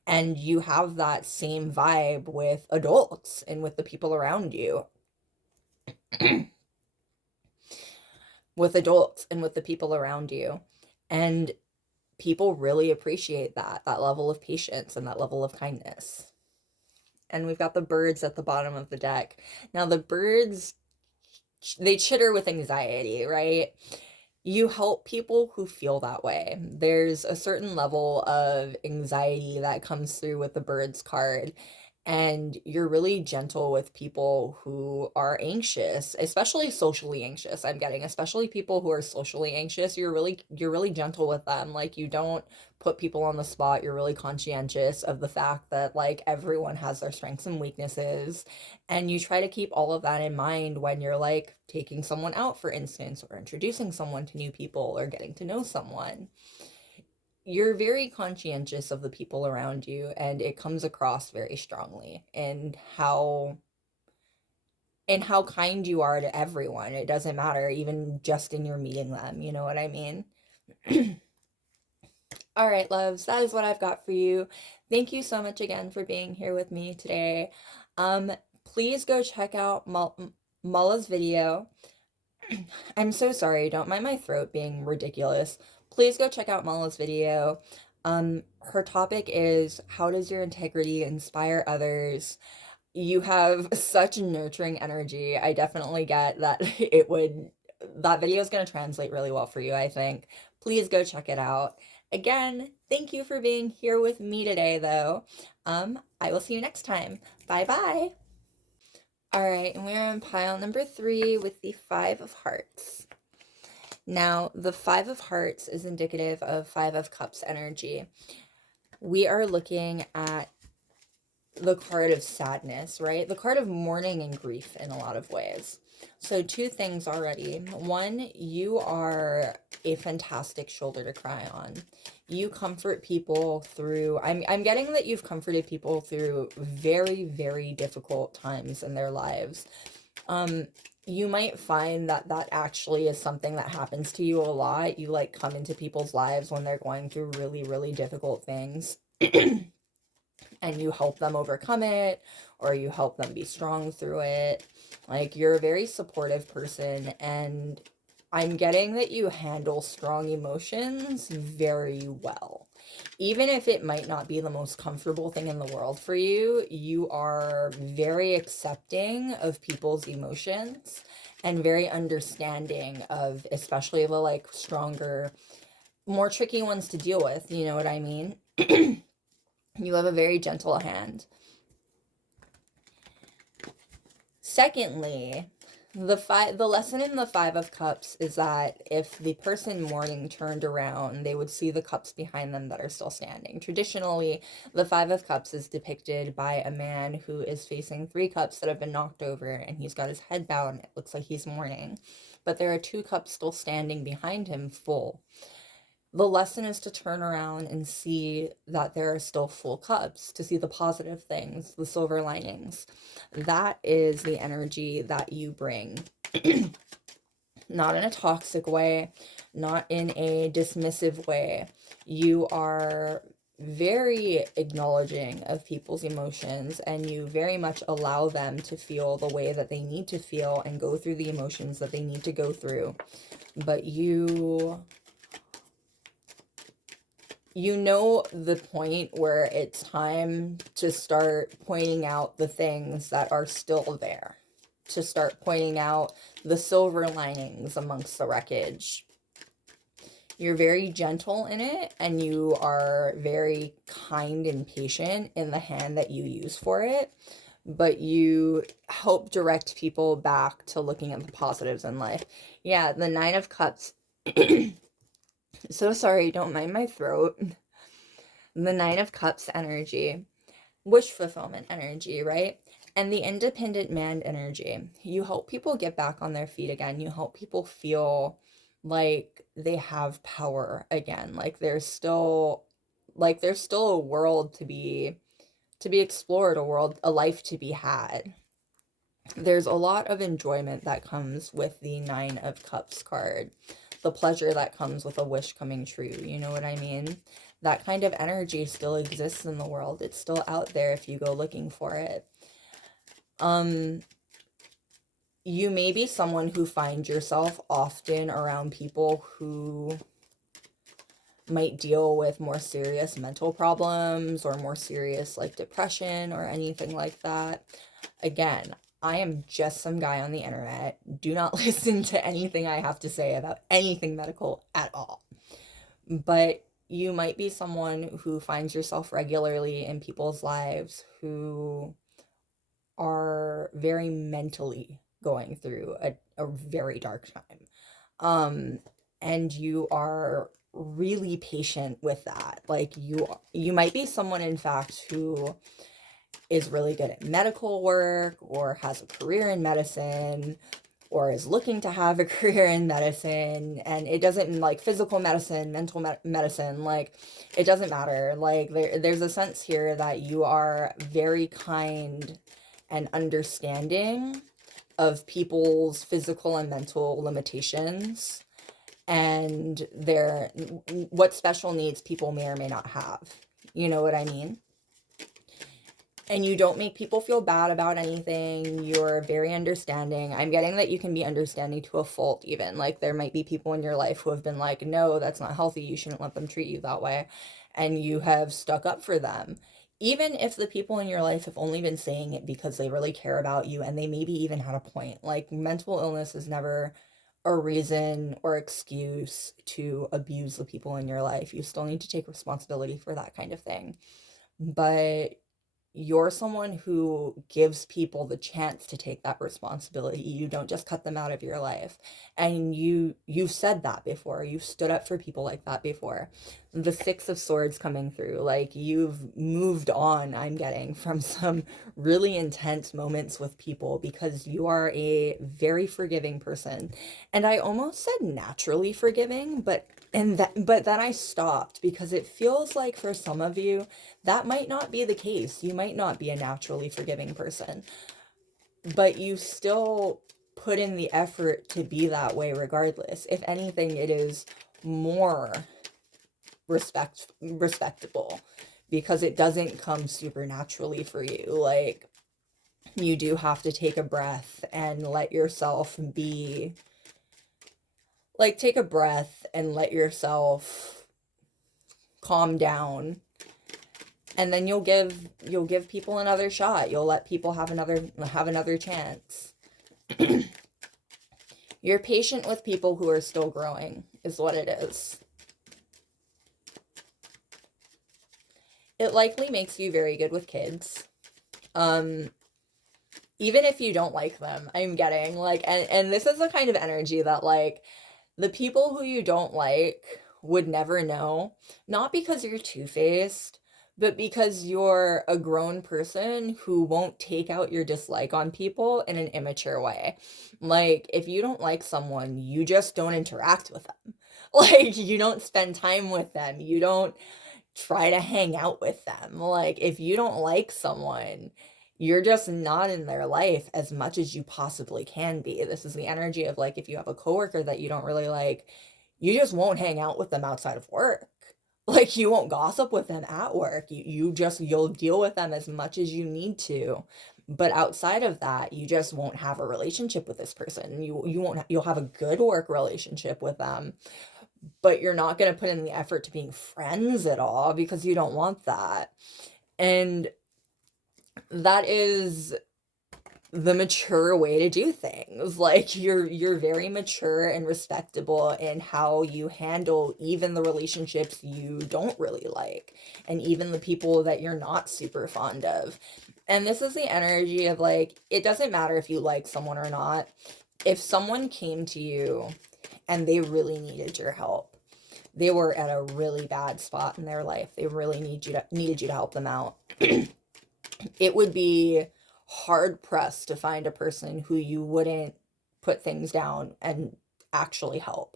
And you have that same vibe with adults and with the people around you. With adults and with the people around you. And people really appreciate that level of patience and that level of kindness. And we've got the birds at the bottom of the deck. Now, the birds, they chitter with anxiety, right? You help people who feel that way. There's a certain level of anxiety that comes through with the birds card, and you're really gentle with people who are anxious, especially socially anxious. I'm getting, especially people who are socially anxious, you're really gentle with them. Like, you don't put people on the spot. You're really conscientious of the fact that, like, everyone has their strengths and weaknesses, and you try to keep all of that in mind when you're, like, taking someone out, for instance, or introducing someone to new people or getting to know someone. You're very conscientious of the people around you, and it comes across very strongly in how kind you are to everyone. It doesn't matter, even just in your meeting them, you know what I mean? All right, loves, that is what I've got for you. Thank you so much again for being here with me today. Please go check out Mala's video. I'm so sorry, don't mind my throat being ridiculous. Please go check out Mala's video. Her topic is, how does your integrity inspire others? You have such nurturing energy. I definitely get that that video is going to translate really well for you, I think. Please go check it out. Again, thank you for being here with me today, though. I will see you next time. Bye-bye. All right, and we're on pile number 3 with the 5 of Hearts. Now, the 5 of Hearts is indicative of 5 of Cups energy. We are looking at the card of sadness, right? The card of mourning and grief in a lot of ways. So 2 things already. 1, you are a fantastic shoulder to cry on. You comfort people through, I'm getting that you've comforted people through very, very difficult times in their lives. You might find that that actually is something that happens to you a lot. You, like, come into people's lives when they're going through really, really difficult things. And you help them overcome it, or you help them be strong through it. Like, you're a very supportive person, and I'm getting that you handle strong emotions very well. Even if it might not be the most comfortable thing in the world for you, you are very accepting of people's emotions and very understanding of, especially the, like, stronger, more tricky ones to deal with, you know what I mean? You have a very gentle hand. Secondly, The lesson in the Five of Cups is that if the person mourning turned around, they would see the cups behind them that are still standing. Traditionally, the Five of Cups is depicted by a man who is facing three cups that have been knocked over, and he's got his head bowed, and it looks like he's mourning. But there are two cups still standing behind him, full. The lesson is to turn around and see that there are still full cups, to see the positive things, the silver linings. That is the energy that you bring. Not in a toxic way, not in a dismissive way. You are very acknowledging of people's emotions, and you very much allow them to feel the way that they need to feel and go through the emotions that they need to go through. But you know the point where it's time to start pointing out the things that are still there, to start pointing out the silver linings amongst the wreckage. You're very gentle in it, and you are very kind and patient in the hand that you use for it, but you help direct people back to looking at the positives in life. Yeah, the Nine of Cups. So sorry, don't mind my throat. The Nine of Cups energy, wish fulfillment energy, right? And the independent man energy. You help people get back on their feet again. You help people feel like they have power again. Like there's still a world to be explored, a life to be had. There's a lot of enjoyment that comes with the Nine of Cups card. The pleasure that comes with a wish coming true, you know what I mean? That kind of energy still exists in the world. It's still out there if you go looking for it. You may be someone who finds yourself often around people who might deal with more serious mental problems or more serious like depression or anything like that. Again, I am just some guy on the internet. Do not listen to anything I have to say about anything medical at all. But you might be someone who finds yourself regularly in people's lives who are very mentally going through a very dark time. And you are really patient with that. Like you might be someone, in fact, who is really good at medical work or has a career in medicine or is looking to have a career in medicine, and it doesn't, like, physical medicine, mental medicine, like, it doesn't matter. Like, there's a sense here that you are very kind and understanding of people's physical and mental limitations and what special needs people may or may not have. You know what I mean? And you don't make people feel bad about anything. You're very understanding. I'm getting that you can be understanding to a fault even. Like, there might be people in your life who have been like, no, that's not healthy. You shouldn't let them treat you that way. And you have stuck up for them. Even if the people in your life have only been saying it because they really care about you and they maybe even had a point. Like, mental illness is never a reason or excuse to abuse the people in your life. You still need to take responsibility for that kind of thing. But you're someone who gives people the chance to take that responsibility. You don't just cut them out of your life. And you've said that before. You've stood up for people like that before. The Six of Swords coming through, like, you've moved on, I'm getting, from some really intense moments with people because you are a very forgiving person. And I almost said naturally forgiving, but then I stopped because it feels like for some of you that might not be the case. You might not be a naturally forgiving person, but you still put in the effort to be that way regardless. If anything, it is more respectable because it doesn't come supernaturally for you. Like, you do have to take a breath and let yourself be, like, take a breath and let yourself calm down, and then you'll give people another shot. You'll let people have another chance. You're patient with people who are still growing, is what it is. It likely makes you very good with kids. even if you don't like them, I'm getting like, and this is the kind of energy that like the people who you don't like would never know, not because you're two-faced, but because you're a grown person who won't take out your dislike on people in an immature way. Like, if you don't like someone, you just don't interact with them. Like, you don't spend time with them. You don't try to hang out with them. Like, if you don't like someone, you're just not in their life as much as you possibly can be. This is the energy of like, if you have a coworker that you don't really like, you just won't hang out with them outside of work. Like, you won't gossip with them at work. You'll deal with them as much as you need to. But outside of that, you just won't have a relationship with this person. You'll have a good work relationship with them, but you're not going to put in the effort to being friends at all because you don't want that. And that is the mature way to do things. Like, you're very mature and respectable in how you handle even the relationships you don't really like, and even the people that you're not super fond of. And this is the energy of like, it doesn't matter if you like someone or not. If someone came to you and they really needed your help, they were at a really bad spot in their life, they really needed you to help them out, it would be hard pressed to find a person who you wouldn't put things down and actually help.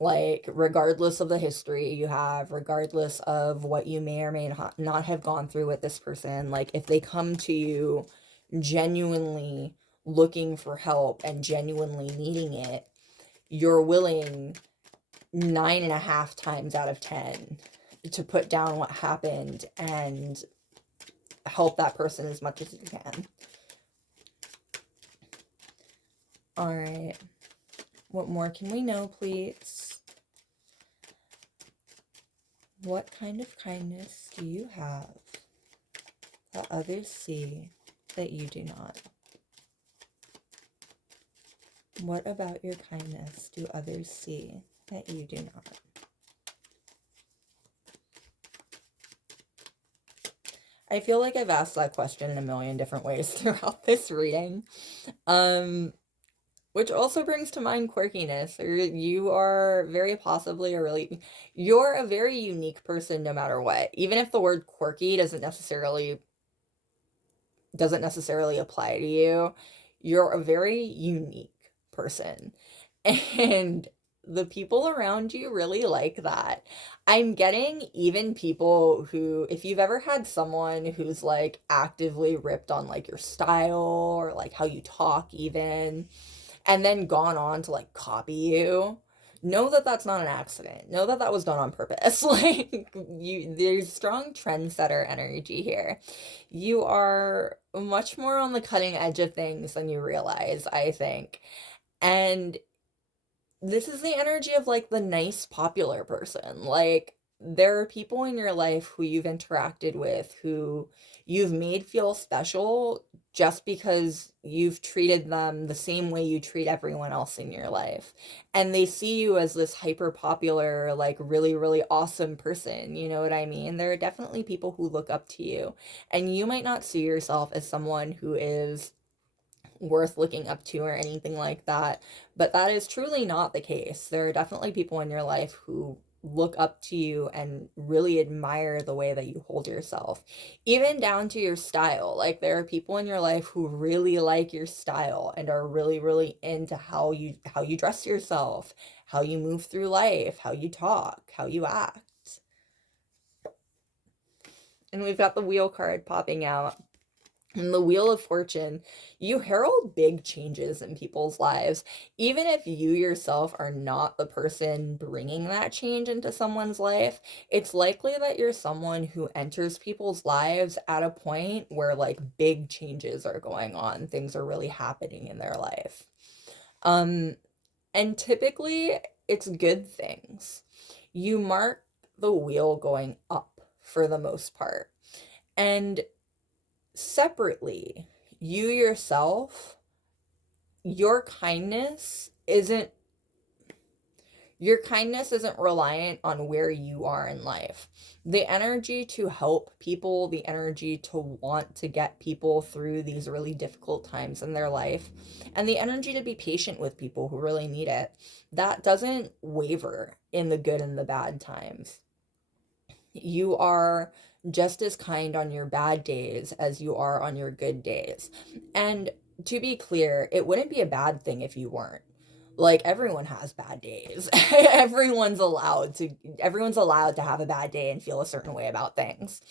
Like, regardless of the history you have, regardless of what you may or may not have gone through with this person, like, if they come to you genuinely looking for help and genuinely needing it, you're willing 9.5 times out of 10 to put down what happened and help that person as much as you can. All right. What more can we know, please? What kind of kindness do you have that others see that you do not? What about your kindness do others see that you do not? I feel like I've asked that question in a million different ways throughout this reading. Which also brings to mind quirkiness. You are very possibly you're a very unique person no matter what. Even if the word quirky doesn't necessarily apply to you, you're a very unique person. And the people around you really like that. I'm getting even people who, if you've ever had someone who's like actively ripped on like your style or like how you talk even, and then gone on to like copy you, know that that's not an accident. Know that that was done on purpose. Like, there's strong trendsetter energy here. You are much more on the cutting edge of things than you realize, I think. And this is the energy of like the nice popular person. Like, there are people in your life who you've interacted with who you've made feel special just because you've treated them the same way you treat everyone else in your life. And they see you as this hyper popular, like really, really awesome person. You know what I mean? There are definitely people who look up to you. And you might not see yourself as someone who is worth looking up to or anything like that, but that is truly not the case. There are definitely people in your life who look up to you and really admire the way that you hold yourself, even down to your style. Like, there are people in your life who really like your style and are really, really into how you dress yourself, how you move through life, how you talk, how you act. And we've got the wheel card popping out. In the Wheel of Fortune, you herald big changes in people's lives. Even if you yourself are not the person bringing that change into someone's life, it's likely that you're someone who enters people's lives at a point where like big changes are going on. Things are really happening in their life. And typically it's good things. You mark the wheel going up for the most part. And separately, you yourself, your kindness isn't, Your kindness isn't reliant on where you are in life. The energy to help people, the energy to want to get people through these really difficult times in their life, and the energy to be patient with people who really need it, that doesn't waver in the good and the bad times. You are just as kind on your bad days as you are on your good days. And to be clear, it wouldn't be a bad thing if you weren't. Like, everyone has bad days. Everyone's allowed to have a bad day and feel a certain way about things.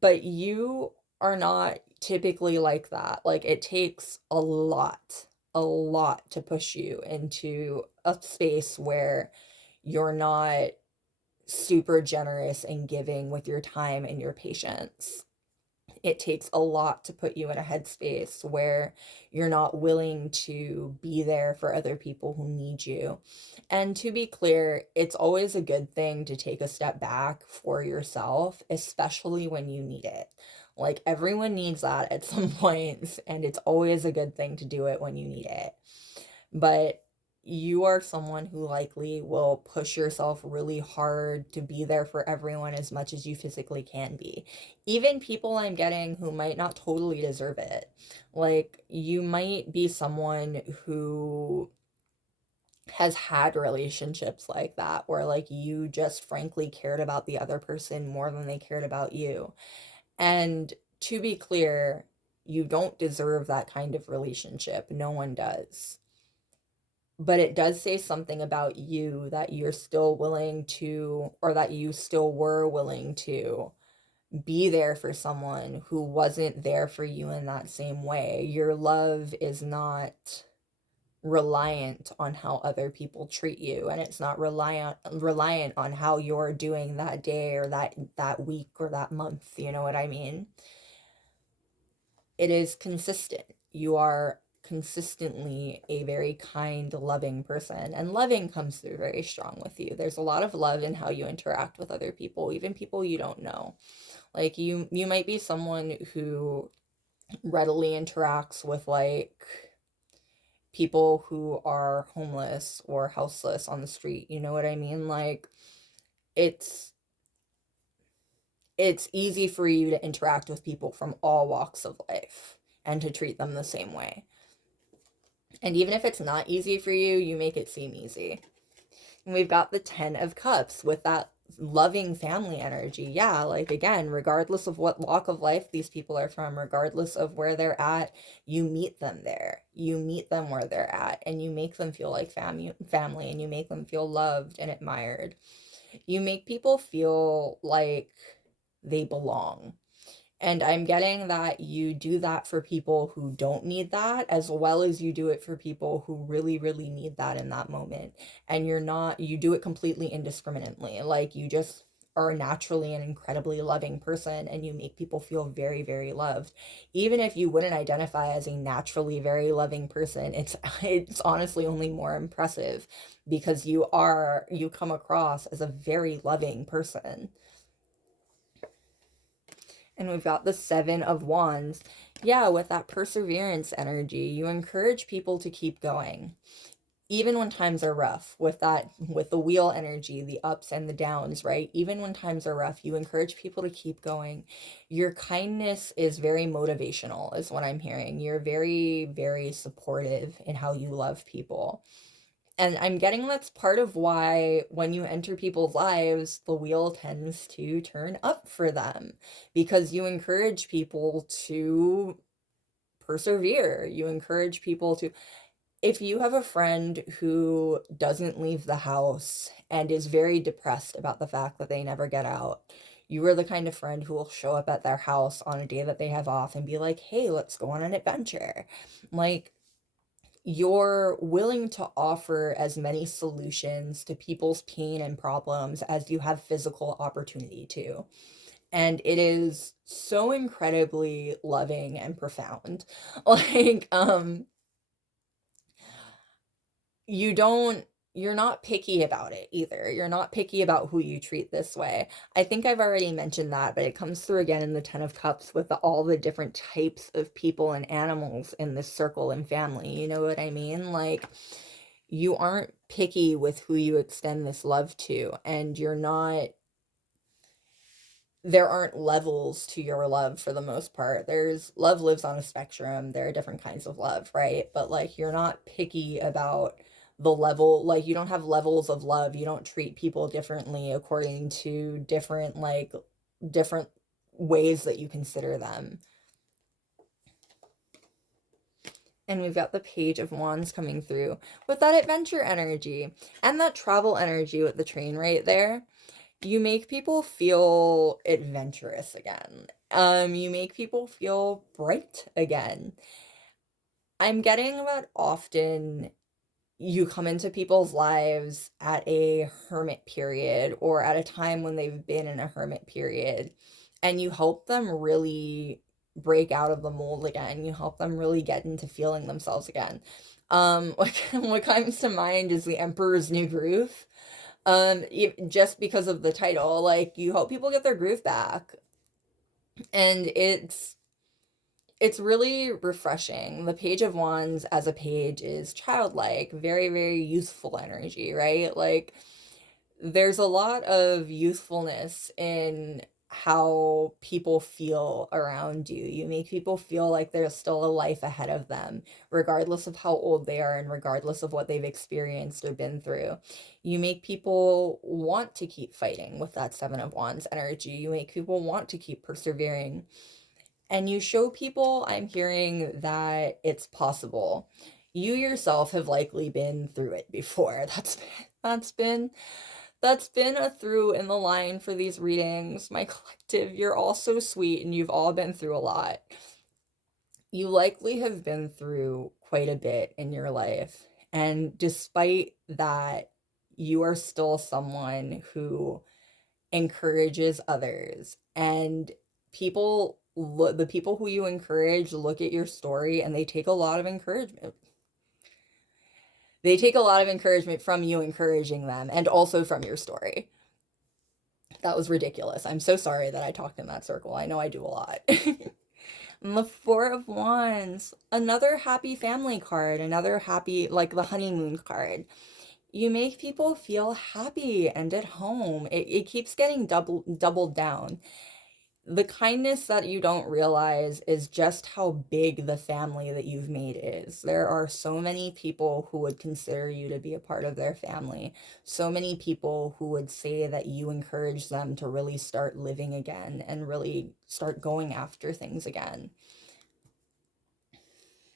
But you are not typically like that. Like, it takes a lot to push you into a space where you're not super generous and giving with your time and your patience. It takes a lot to put you in a headspace where you're not willing to be there for other people who need you. And to be clear, it's always a good thing to take a step back for yourself, especially when you need it. Like, everyone needs that at some points, and it's always a good thing to do it when you need it. But you are someone who likely will push yourself really hard to be there for everyone as much as you physically can be. Even people I'm getting who might not totally deserve it. Like, you might be someone who has had relationships like that, where like you just frankly cared about the other person more than they cared about you. And to be clear, you don't deserve that kind of relationship. No one does. But it does say something about you that you're still willing to, or that you still were willing to be there for someone who wasn't there for you in that same way. Your love is not reliant on how other people treat you, and it's not reliant on how you're doing that day or that week or that month, you know what I mean? It is consistent. You are consistently a very kind, loving person, and loving comes through very strong with you. There's a lot of love in how you interact with other people, even people you don't know. Like, you might be someone who readily interacts with like people who are homeless or houseless on the street, you know what I mean? Like, it's it's easy for you to interact with people from all walks of life and to treat them the same way. And even if it's not easy for you, you make it seem easy. And we've got the 10 of Cups with that loving family energy. Yeah, like, again, regardless of what walk of life these people are from, regardless of where they're at, you meet them there. You meet them where they're at, and you make them feel like family, and you make them feel loved and admired. You make people feel like they belong. And I'm getting that you do that for people who don't need that, as well as you do it for people who really, really need that in that moment. And you do it completely indiscriminately. Like, you just are naturally an incredibly loving person, and you make people feel very, very loved. Even if you wouldn't identify as a naturally very loving person, it's honestly only more impressive, because you come across as a very loving person. And we've got the 7 of Wands. Yeah, with that perseverance energy, you encourage people to keep going. Even when times are rough, with the wheel energy, the ups and the downs, right? Even when times are rough, you encourage people to keep going. Your kindness is very motivational, is what I'm hearing. You're very, very supportive in how you love people. And I'm getting that's part of why when you enter people's lives, the wheel tends to turn up for them, because you encourage people to persevere. You encourage people to, if you have a friend who doesn't leave the house and is very depressed about the fact that they never get out, you are the kind of friend who will show up at their house on a day that they have off and be like, hey, let's go on an adventure. Like, you're willing to offer as many solutions to people's pain and problems as you have physical opportunity to. And it is so incredibly loving and profound. Like, you don't you're not picky about it either. You're not picky about who you treat this way. I think I've already mentioned that, but it comes through again in the 10 of Cups with all the different types of people and animals in this circle and family. You know what I mean? Like, you aren't picky with who you extend this love to, and there aren't levels to your love for the most part. Love lives on a spectrum. There are different kinds of love, right? But like, you're not picky about the level. Like, you don't have levels of love. You don't treat people differently according to different ways that you consider them. And we've got the Page of Wands coming through with that adventure energy and that travel energy with the train right there. You make people feel adventurous again. You make people feel bright again. I'm getting that often you come into people's lives at a hermit period or at a time when they've been in a hermit period, and you help them really break out of the mold again. You help them really get into feeling themselves again. What comes to mind is the Emperor's New Groove. Just because of the title, like, you help people get their groove back, and it's really refreshing. The Page of Wands as a page is childlike, very, very youthful energy, right? Like, there's a lot of youthfulness in how people feel around you. You make people feel like there's still a life ahead of them, regardless of how old they are and regardless of what they've experienced or been through. You make people want to keep fighting with that Seven of Wands energy. You make people want to keep persevering. And you show people, I'm hearing, that it's possible. You yourself have likely been through it before. That's been a through in the line for these readings. My collective, you're all so sweet and you've all been through a lot. You likely have been through quite a bit in your life. And despite that, you are still someone who encourages others. And the people who you encourage look at your story and they take a lot of encouragement. They take a lot of encouragement from you encouraging them, and also from your story. That was ridiculous. I'm so sorry that I talked in that circle. I know I do a lot. And the Four of Wands, another happy family card, another happy, like the honeymoon card. You make people feel happy and at home. It keeps getting doubled down. The kindness that you don't realize is just how big the family that you've made is. There are so many people who would consider you to be a part of their family. So many people who would say that you encourage them to really start living again and really start going after things again.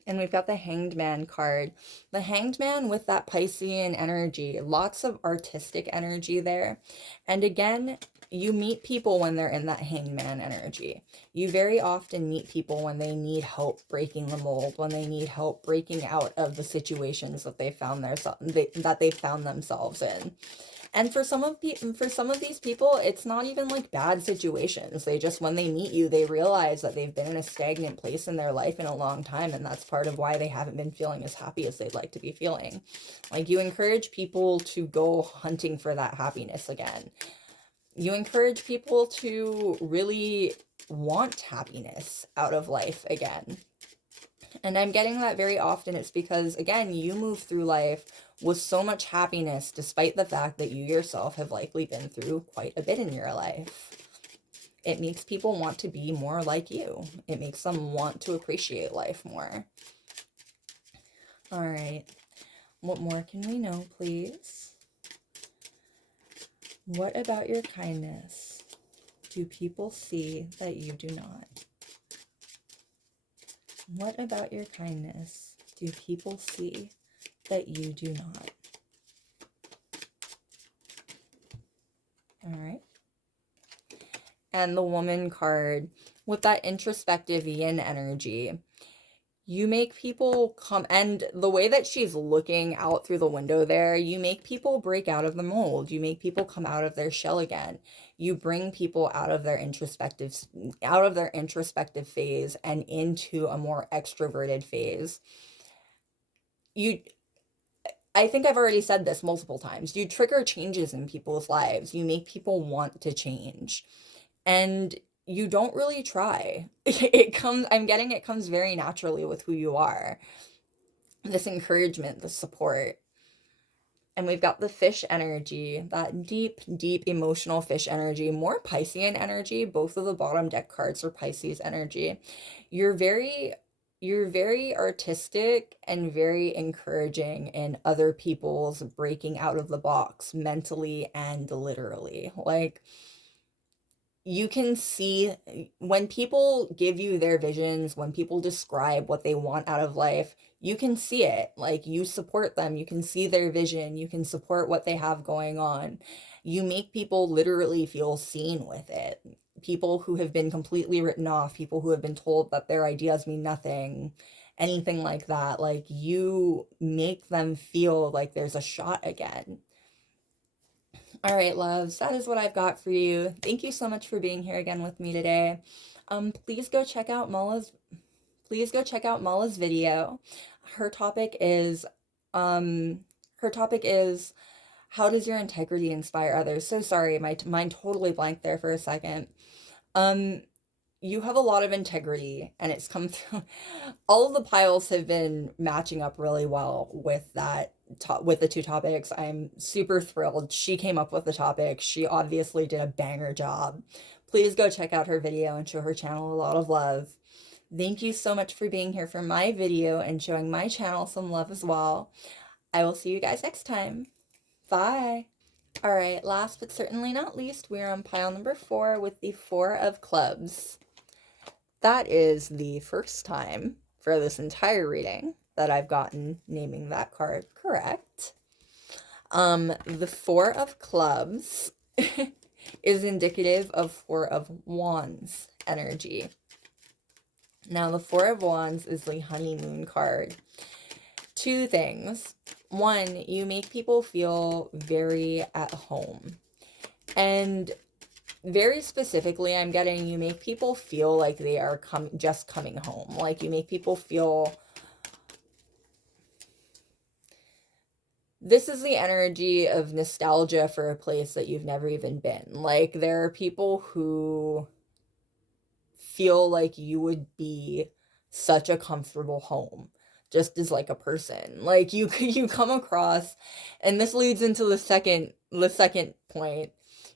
And we've got the Hanged Man card. The Hanged Man with that Piscean energy, lots of artistic energy there. And again, you meet people when they're in that Hanged Man energy. You very often meet people when they need help breaking the mold, when they need help breaking out of the situations that they found themselves in. And for some of these people, it's not even like bad situations. They just, when they meet you, they realize that they've been in a stagnant place in their life in a long time, and that's part of why they haven't been feeling as happy as they'd like to be feeling. Like, you encourage people to go hunting for that happiness again. You encourage people to really want happiness out of life again. And I'm getting that very often. It's because, again, you move through life with so much happiness, despite the fact that you yourself have likely been through quite a bit in your life. It makes people want to be more like you. It makes them want to appreciate life more. All right. What more can we know, please? What about your kindness do people see that you do not? What about your kindness do people see that you do not? All right. And the Woman card with that introspective yin energy. You make people come, and the way that she's looking out through the window there, you make people break out of the mold. You make people come out of their shell again. You bring people out of their introspective phase and into a more extroverted phase. I think I've already said this multiple times. You trigger changes in people's lives. You make people want to change. And you don't really try. I'm getting it comes very naturally with who you are. This encouragement, the support. And we've got the fish energy, that deep, deep emotional fish energy, more Piscean energy. Both of the bottom deck cards are Pisces energy. You're very artistic and very encouraging in other people's breaking out of the box mentally and literally. Like, you can see when people give you their visions, when people describe what they want out of life, you can see it. Like, you support them, you can see their vision, you can support what they have going on. You make people literally feel seen with it. People who have been completely written off, people who have been told that their ideas mean nothing, anything like that, like, you make them feel like there's a shot again. All right, loves, that is what I've got for you. Thank you so much for being here again with me today. Please go check out Mala's video. Her topic is how does your integrity inspire others? So sorry, my mind totally blanked there for a second. You have a lot of integrity, and it's come through. All of the piles have been matching up really well with that, with the two topics. I'm super thrilled. She came up with the topic. She obviously did a banger job. Please go check out her video and show her channel a lot of love. Thank you so much for being here for my video and showing my channel some love as well. I will see you guys next time. Bye. All right, last but certainly not least, we're on pile number 4 with the 4 of clubs. That is the first time for this entire reading that I've gotten naming that card correct. The 4 of clubs is indicative of 4 of wands energy. Now, the 4 of wands is the honeymoon card. Two things. One, you make people feel very at home. And very specifically, I'm getting you make people feel like they are just coming home. Like, you make people feel... This is the energy of nostalgia for a place that you've never even been. Like, there are people who feel like you would be such a comfortable home, just as like a person. Like, you come across, and this leads into the second point.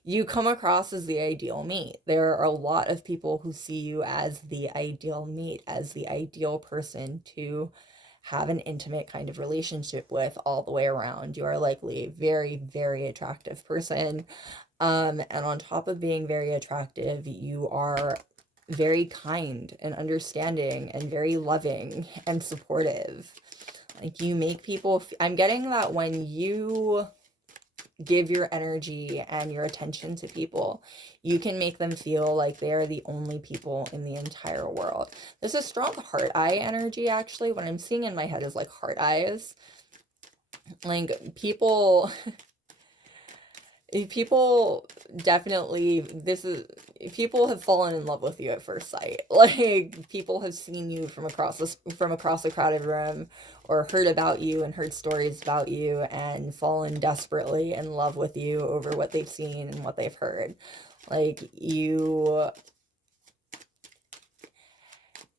You come across as the ideal mate. There are a lot of people who see you as the ideal mate, as the ideal person to have an intimate kind of relationship with all the way around. You are likely a very, very attractive person. And on top of being very attractive, you are very kind and understanding and very loving and supportive. Like, you make people... I'm getting that when you give your energy and your attention to people, you can make them feel like they are the only people in the entire world. There's a strong heart eye energy, actually. What I'm seeing in my head is like heart eyes. Like, people definitely, people have fallen in love with you at first sight. Like, people have seen you from across a crowded room, or heard about you and heard stories about you, and fallen desperately in love with you over what they've seen and what they've heard. Like, your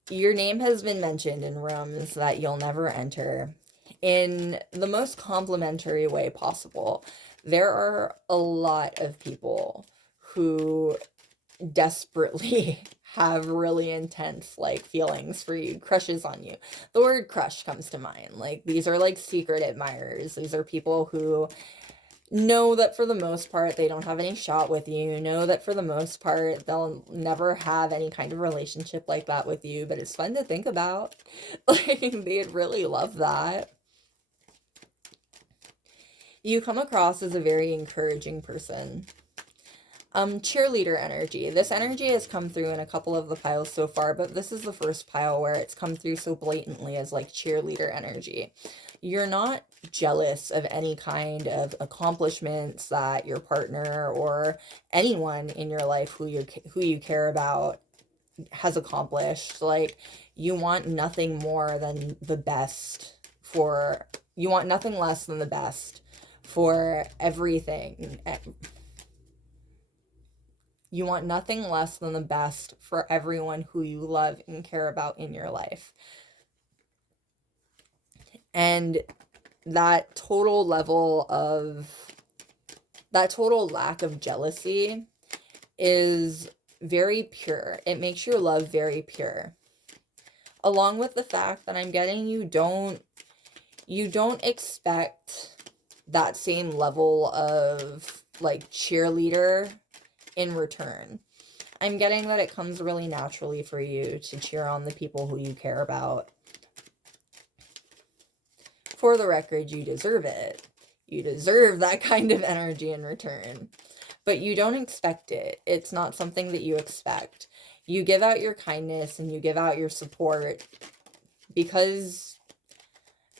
name has been mentioned in rooms that you'll never enter in the most complimentary way possible. There are a lot of people who desperately have really intense, like, feelings for you, crushes on you. The word crush comes to mind. Like, these are like secret admirers. These are people who know that for the most part they don't have any shot with you, know that for the most part they'll never have any kind of relationship like that with you, but it's fun to think about. Like, they'd really love that. You come across as a very encouraging person. Cheerleader energy. This energy has come through in a couple of the piles so far, but this is the first pile where it's come through so blatantly as like cheerleader energy. You're not jealous of any kind of accomplishments that your partner or anyone in your life who you care about has accomplished. Like, you want nothing more than the best for... You want nothing less than the best for everything. You want nothing less than the best for everyone who you love and care about in your life. And that total level of, that total lack of jealousy is very pure. It makes your love very pure. Along with the fact that I'm getting you don't expect that same level of like cheerleader in return. I'm getting that it comes really naturally for you to cheer on the people who you care about. For the record, you deserve it. You deserve that kind of energy in return. But you don't expect it. It's not something that you expect. You give out your kindness and you give out your support because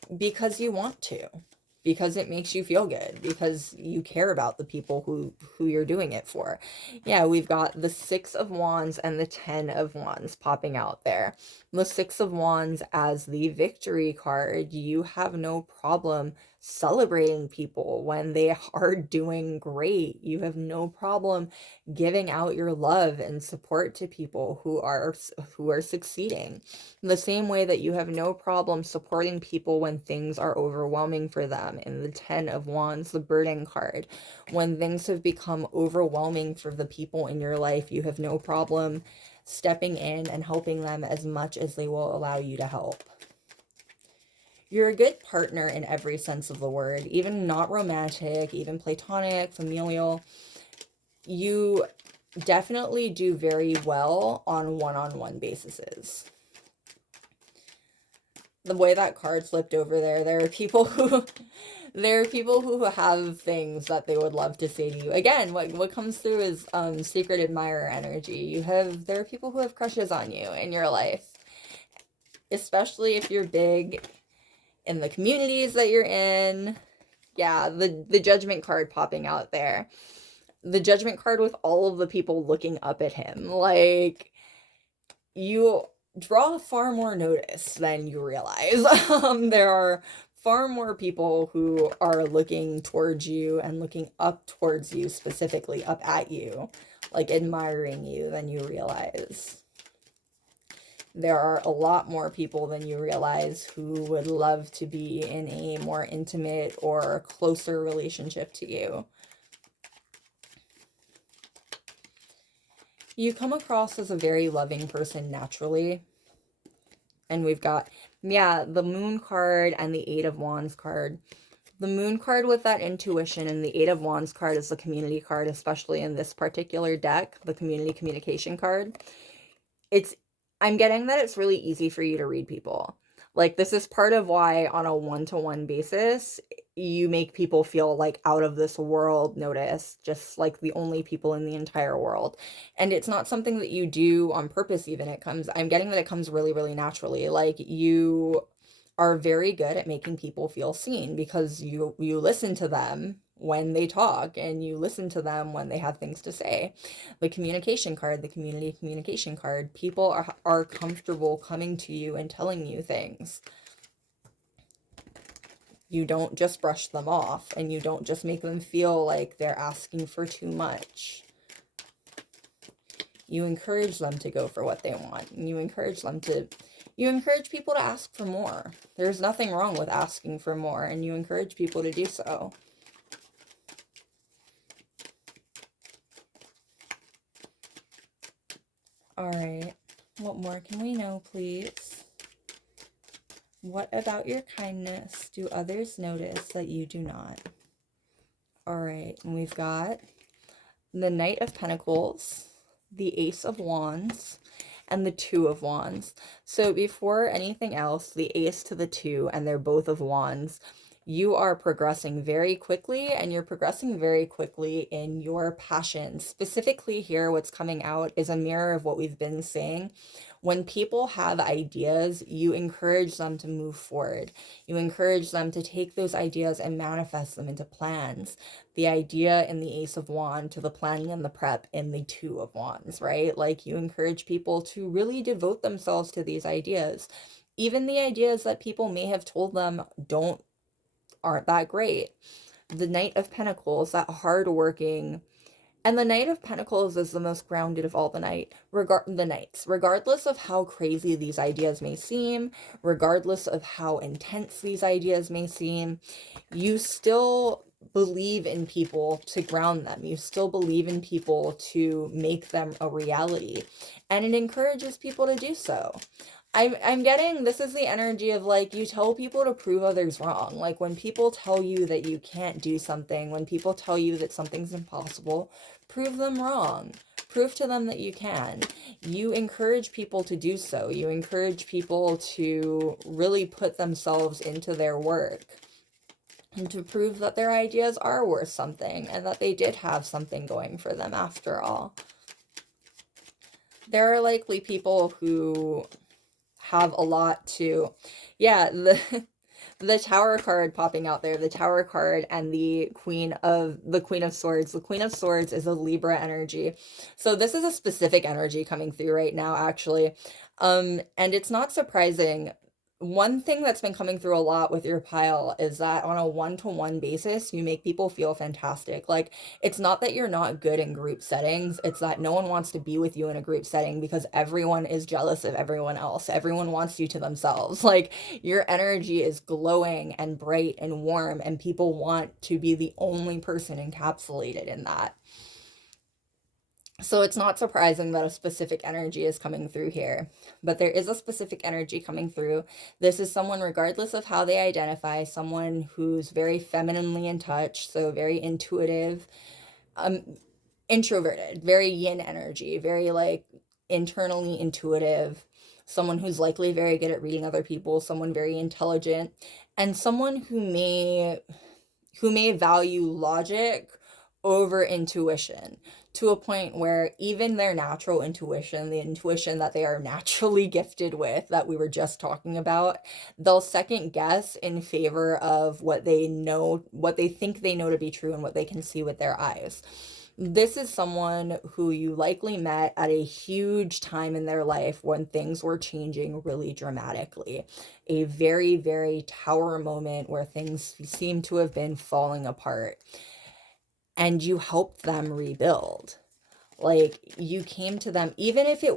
you want to. Because it makes you feel good, because you care about the people who you're doing it for. Yeah, we've got the 6 of Wands and the 10 of Wands popping out there. The 6 of Wands as the victory card. You have no problem celebrating people when they are doing great. You have no problem giving out your love and support to people who are succeeding. The same way that you have no problem supporting people when things are overwhelming for them. In the 10 of Wands, the burden card, when things have become overwhelming for the people in your life, you have no problem stepping in and helping them as much as they will allow you to help. You're a good partner in every sense of the word, even not romantic, even platonic, familial. You definitely do very well on one-on-one bases. The way that card flipped over there are people who have things that they would love to say to you. Again, what comes through is secret admirer energy. There are people who have crushes on you in your life, especially if you're big in the communities that you're in. Yeah, the judgment card popping out there. The judgment card with all of the people looking up at him. Like, you draw far more notice than you realize. There are far more people who are looking towards you and looking up towards you, specifically up at you, like admiring you, than you realize. There are a lot more people than you realize who would love to be in a more intimate or closer relationship to you. You come across as a very loving person naturally. And we've got, yeah, the Moon card and the 8 of Wands card. The Moon card with that intuition, and the 8 of Wands card is the community card, especially in this particular deck, the community communication card. I'm getting that it's really easy for you to read people. Like, this is part of why on a one-to-one basis, you make people feel like out of this world notice, just like the only people in the entire world. And it's not something that you do on purpose even. I'm getting that it comes really, really naturally. Like, you are very good at making people feel seen because you listen to them when they talk and you listen to them when they have things to say. The communication card, the community communication card, people are comfortable coming to you and telling you things. You don't just brush them off, and you don't just make them feel like they're asking for too much. You encourage them to go for what they want. And you encourage people to ask for more. There's nothing wrong with asking for more, and you encourage people to do so. All right, what more can we know, please? What about your kindness do others notice that you do not? All right, and we've got the Knight of Pentacles, the Ace of Wands, and the 2 of Wands. So before anything else, the Ace to the 2, and they're both of Wands. You are progressing very quickly, and you're progressing very quickly in your passion. Specifically here, what's coming out is a mirror of what we've been saying. When people have ideas, you encourage them to move forward. You encourage them to take those ideas and manifest them into plans. The idea in the Ace of Wands to the planning and the prep in the 2 of Wands, right? Like, you encourage people to really devote themselves to these ideas. Even the ideas that people may have told them aren't that great. The Knight of Pentacles, that hardworking, And the Knight of Pentacles is the most grounded of all the knights. Regardless of how crazy these ideas may seem, regardless of how intense these ideas may seem, you still believe in people to ground them. You still believe in people to make them a reality. And it encourages people to do so. I'm getting, this is the energy of like, you tell people to prove others wrong. Like when people tell you that you can't do something, when people tell you that something's impossible, prove them wrong. Prove to them that you can. You encourage people to do so. You encourage people to really put themselves into their work and to prove that their ideas are worth something and that they did have something going for them after all. There are likely people who have a lot to, yeah, the Tower card popping out there, the Tower card and the Queen of Swords. The Queen of Swords is a Libra energy. So this is a specific energy coming through right now, actually. And it's not surprising. One thing that's been coming through a lot with your pile is that on a one-to-one basis, you make people feel fantastic. Like, it's not that you're not good in group settings, it's that no one wants to be with you in a group setting because everyone is jealous of everyone else. Everyone wants you to themselves. Like, your energy is glowing and bright and warm, and people want to be the only person encapsulated in that. So it's not surprising that a specific energy is coming through here, but there is a specific energy coming through. This is someone, regardless of how they identify, someone who's very femininely in touch, so very intuitive, introverted, very yin energy, very like internally intuitive, someone who's likely very good at reading other people, someone very intelligent, and someone who may value logic over intuition, to a point where even their natural intuition, the intuition that they are naturally gifted with, that we were just talking about, they'll second guess in favor of what they know, what they think they know to be true and what they can see with their eyes. This is someone who you likely met at a huge time in their life when things were changing really dramatically. A very, very tower moment where things seem to have been falling apart. And you helped them rebuild. Like, you came to them, even if you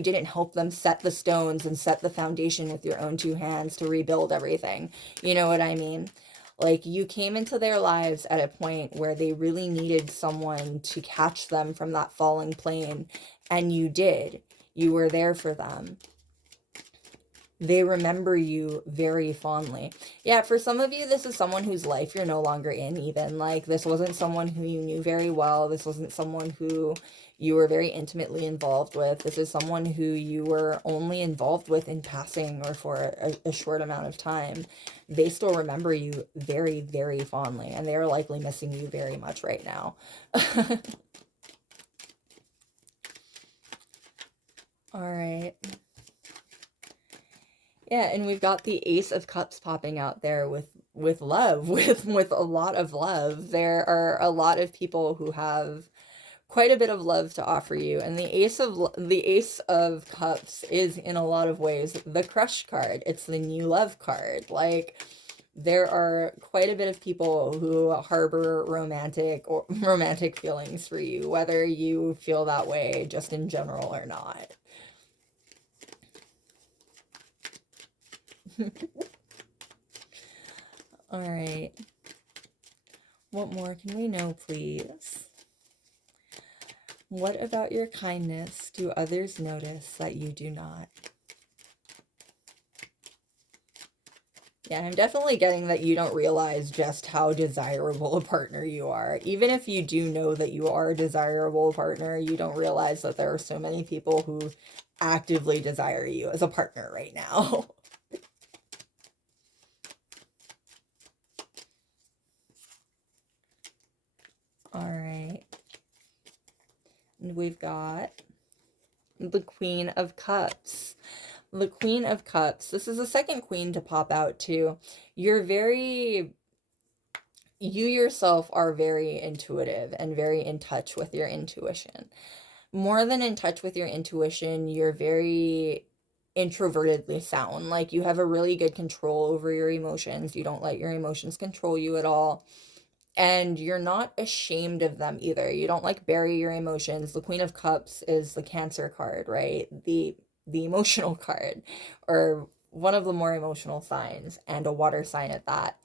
didn't help them set the stones and set the foundation with your own two hands to rebuild everything. You know what I mean? Like, you came into their lives at a point where they really needed someone to catch them from that falling plane, and you did. You were there for them. They remember you very fondly. Yeah, for some of you, this is someone whose life you're no longer in even. Like, this wasn't someone who you knew very well. This wasn't someone who you were very intimately involved with. This is someone who you were only involved with in passing or for a short amount of time. They still remember you very, very fondly, and they are likely missing you very much right now. All right. Yeah, and we've got the Ace of Cups popping out there with love, with a lot of love. There are a lot of people who have quite a bit of love to offer you, and the Ace of Cups is in a lot of ways the crush card. It's the new love card. Like, there are quite a bit of people who harbor romantic feelings for you, whether you feel that way just in general or not. All right. What more can we know, please? What about your kindness do others notice that you do not? Yeah, I'm definitely getting that you don't realize just how desirable a partner you are. Even if you do know that you are a desirable partner, you don't realize that there are so many people who actively desire you as a partner right now. All right. And we've got the Queen of Cups. The Queen of Cups. This is the second queen to pop out too. You yourself are very intuitive and very in touch with your intuition. More than in touch with your intuition, you're very introvertedly sound. Like, you have a really good control over your emotions. You don't let your emotions control you at all. And you're not ashamed of them either. You don't like bury your emotions. The Queen of Cups is the Cancer card, right? The emotional card, or one of the more emotional signs, and a water sign at that.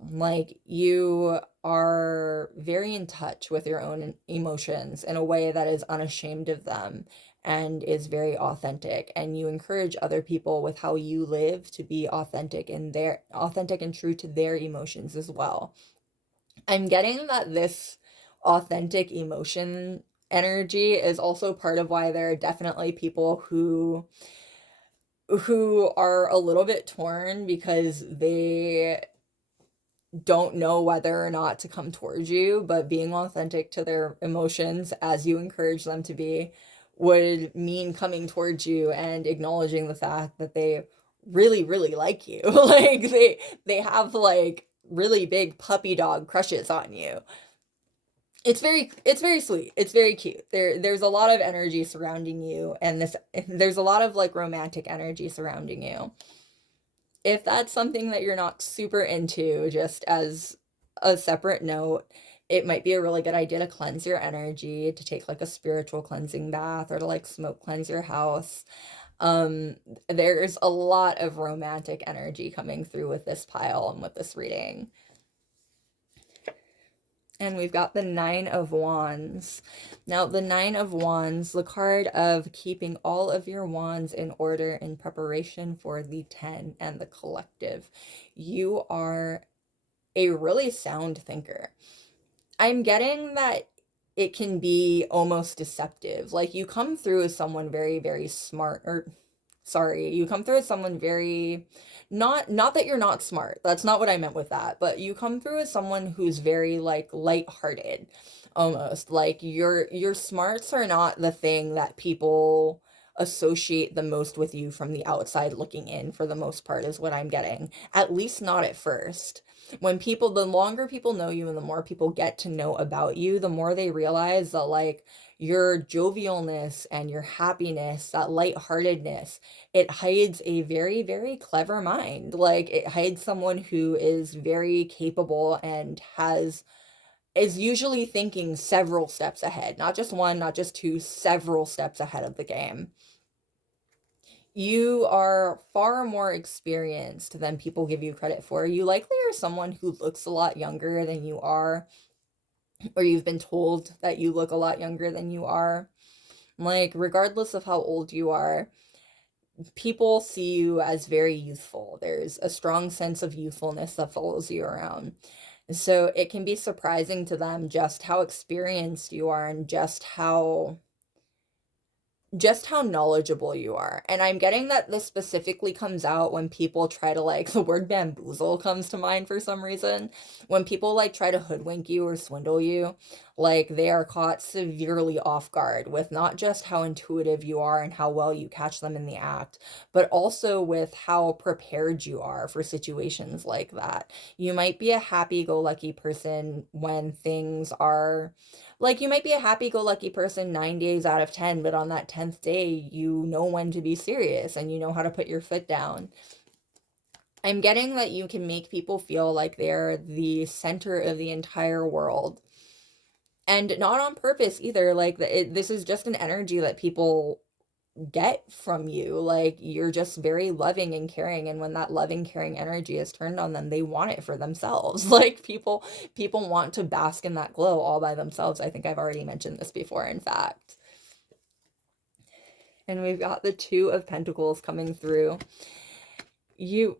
Like, you are very in touch with your own emotions in a way that is unashamed of them and is very authentic, and you encourage other people with how you live to be authentic and true to their emotions as well. I'm getting that this authentic emotion energy is also part of why there are definitely people who are a little bit torn because they don't know whether or not to come towards you, but being authentic to their emotions as you encourage them to be would mean coming towards you and acknowledging the fact that they really, really like you. Like, they have like really big puppy dog crushes on you. It's very sweet. It's very cute. There's a lot of energy surrounding you, and there's a lot of like romantic energy surrounding you. If that's something that you're not super into, just as a separate note, it might be a really good idea to cleanse your energy, to take like a spiritual cleansing bath, or to like smoke cleanse your house. Um, there's a lot of romantic energy coming through with this pile and with this reading. And we've got the Nine of Wands. Now, the Nine of Wands, the card of keeping all of your wands in order in preparation for the 10 and the collective. You are a really sound thinker. I'm getting that it can be almost deceptive. Like, you come through as someone very, very smart, or sorry, you come through as someone very, not that you're not smart. That's not what I meant with that, but you come through as someone who's very like lighthearted, almost. Like, your smarts are not the thing that people associate the most with you from the outside looking in, for the most part, is what I'm getting. At least not at first. The longer people know you and the more people get to know about you, the more they realize that like your jovialness and your happiness, that lightheartedness, it hides a very, very clever mind. Like, it hides someone who is very capable and is usually thinking several steps ahead, not just one, not just two, several steps ahead of the game. You are far more experienced than people give you credit for. You likely are someone who looks a lot younger than you are, or you've been told that you look a lot younger than you are. Like, regardless of how old you are, people see you as very youthful. There's a strong sense of youthfulness that follows you around. So it can be surprising to them just how experienced you are, and just how knowledgeable you are. And I'm getting that this specifically comes out when people try to, like, the word bamboozle comes to mind for some reason. When people like try to hoodwink you or swindle you, like, they are caught severely off guard with not just how intuitive you are and how well you catch them in the act, but also with how prepared you are for situations like that. You might be a happy-go-lucky person when things are like, you might be a happy-go-lucky person 9 days out of 10, but on that 10th day, you know when to be serious and you know how to put your foot down. I'm getting that you can make people feel like they're the center of the entire world. And not on purpose either. Like, this is just an energy that people get from you. Like, you're just very loving and caring, and when that loving, caring energy is turned on them, they want it for themselves. Like, people want to bask in that glow all by themselves. I think I've already mentioned this before, in fact. And we've got the Two of Pentacles coming through. You,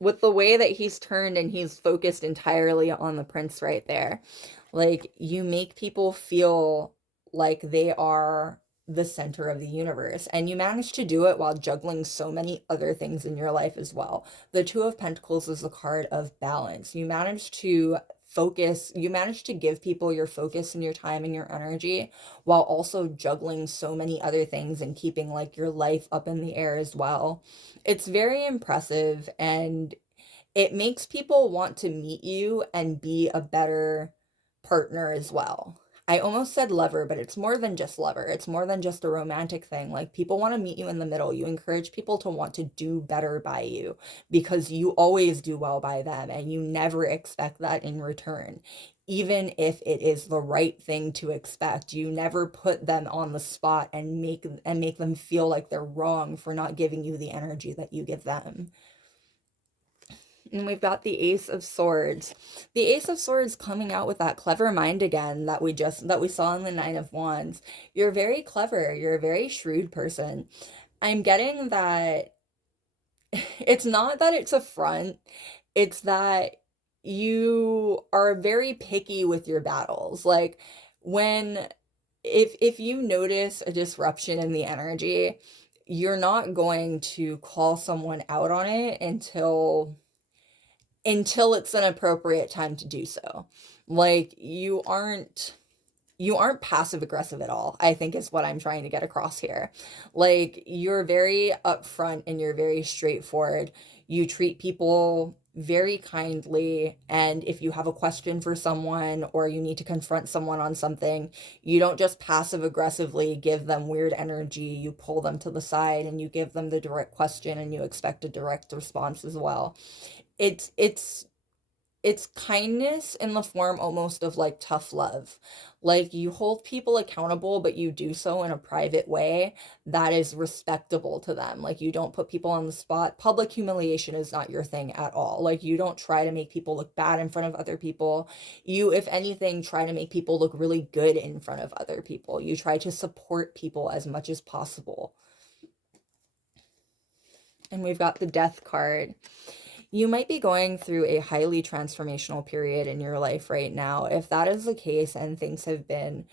with the way that he's turned and he's focused entirely on the prince right there, like, you make people feel like they are the center of the universe, and you manage to do it while juggling so many other things in your life as well. The Two of Pentacles is the card of balance. You manage to give people your focus and your time and your energy while also juggling so many other things and keeping like your life up in the air as well. It's very impressive, and it makes people want to meet you and be a better partner as well. I almost said lover, but it's more than just lover. It's more than just a romantic thing. Like, people want to meet you in the middle. You encourage people to want to do better by you because you always do well by them and you never expect that in return. Even if it is the right thing to expect, you never put them on the spot and make them feel like they're wrong for not giving you the energy that you give them. And we've got the Ace of Swords. The Ace of Swords coming out with that clever mind again that we saw in the Nine of Wands. You're very clever. You're a very shrewd person. I'm getting that it's not that it's a front, it's that you are very picky with your battles. Like, when if you notice a disruption in the energy, you're not going to call someone out on it until it's an appropriate time to do so. Like, you aren't passive aggressive at all, I think is what I'm trying to get across here. Like, you're very upfront and you're very straightforward. You treat people very kindly, and if you have a question for someone or you need to confront someone on something, you don't just passive aggressively give them weird energy. You pull them to the side and you give them the direct question and you expect a direct response as well. It's kindness in the form almost of like tough love. Like, you hold people accountable, but you do so in a private way that is respectable to them. Like, you don't put people on the spot. Public humiliation is not your thing at all. Like, you don't try to make people look bad in front of other people. You, if anything, try to make people look really good in front of other people. You try to support people as much as possible. And we've got the Death card. You might be going through a highly transformational period in your life right now. If that is the case and things have been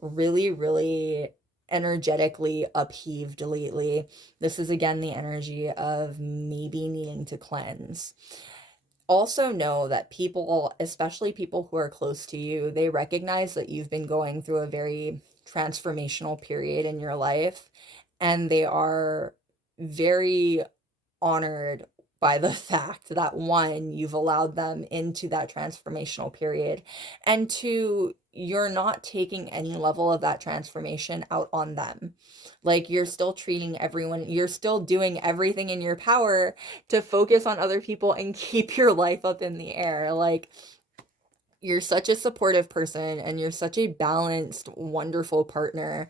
really, really energetically upheaved lately, this is again the energy of maybe needing to cleanse. Also know that people, especially people who are close to you, they recognize that you've been going through a very transformational period in your life, and they are very honored by the fact that, one, you've allowed them into that transformational period, and two, you're not taking any level of that transformation out on them. Like, you're still treating everyone, you're still doing everything in your power to focus on other people and keep your life up in the air. Like, you're such a supportive person and you're such a balanced, wonderful partner.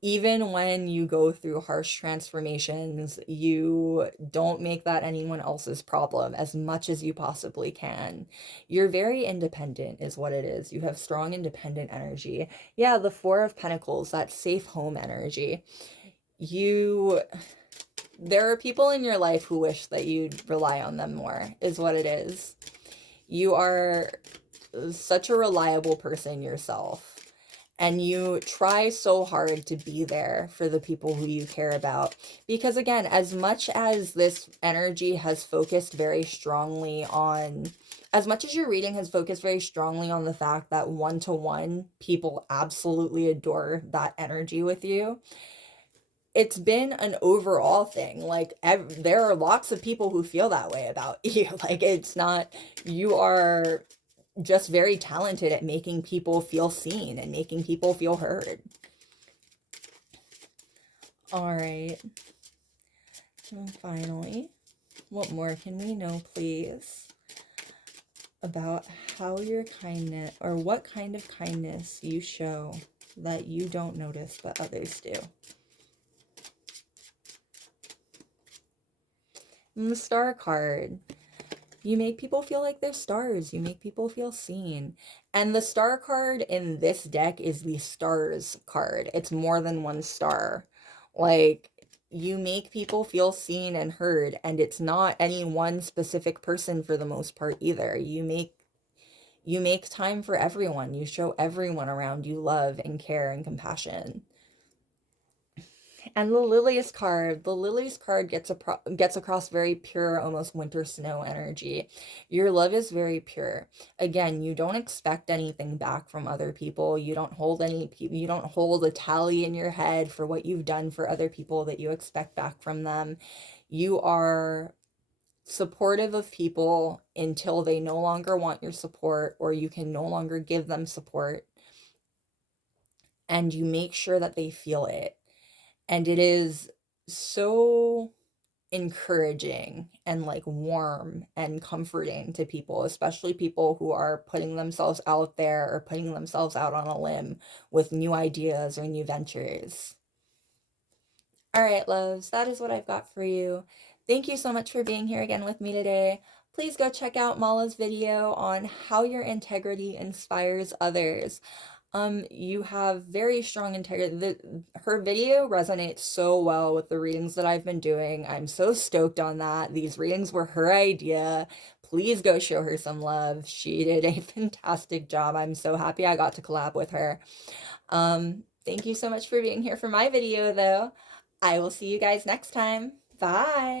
Even when you go through harsh transformations, you don't make that anyone else's problem as much as you possibly can. You're very independent, is what it is. You have strong, independent energy. Yeah, the Four of Pentacles, that safe home energy. There are people in your life who wish that you'd rely on them more, is what it is. You are such a reliable person yourself. And you try so hard to be there for the people who you care about. Because again, as much as this energy has focused very strongly on, as much as your reading has focused very strongly on the fact that one-to-one people absolutely adore that energy with you, it's been an overall thing. Like, there are lots of people who feel that way about you. Like, it's not, you are just very talented at making people feel seen and making people feel heard. All right. And finally, what more can we know, please, about how your kindness, or what kind of kindness you show that you don't notice but others do? And the Star card. You make people feel like they're stars. You make people feel seen. And the Star card in this deck is the Stars card. It's more than one star. Like, you make people feel seen and heard, and it's not any one specific person for the most part either. You make time for everyone. You show everyone around you love and care and compassion. And the Lilies card gets across very pure, almost winter snow energy. Your love is very pure. Again, you don't expect anything back from other people. You don't hold a tally in your head for what you've done for other people that you expect back from them. You are supportive of people until they no longer want your support or you can no longer give them support. and you make sure that they feel it. And it is so encouraging and like warm and comforting to people, especially people who are putting themselves out there or putting themselves out on a limb with new ideas or new ventures. All right, loves, that is what I've got for you. Thank you so much for being here again with me today. Please go check out Mala's video on how your integrity inspires others. You have very strong integrity. Her video resonates so well with the readings that I've been doing. I'm so stoked on that. These readings were her idea. Please go show her some love. She did a fantastic job. I'm so happy I got to collab with her. Thank you so much for being here for my video, though. I will see you guys next time. Bye!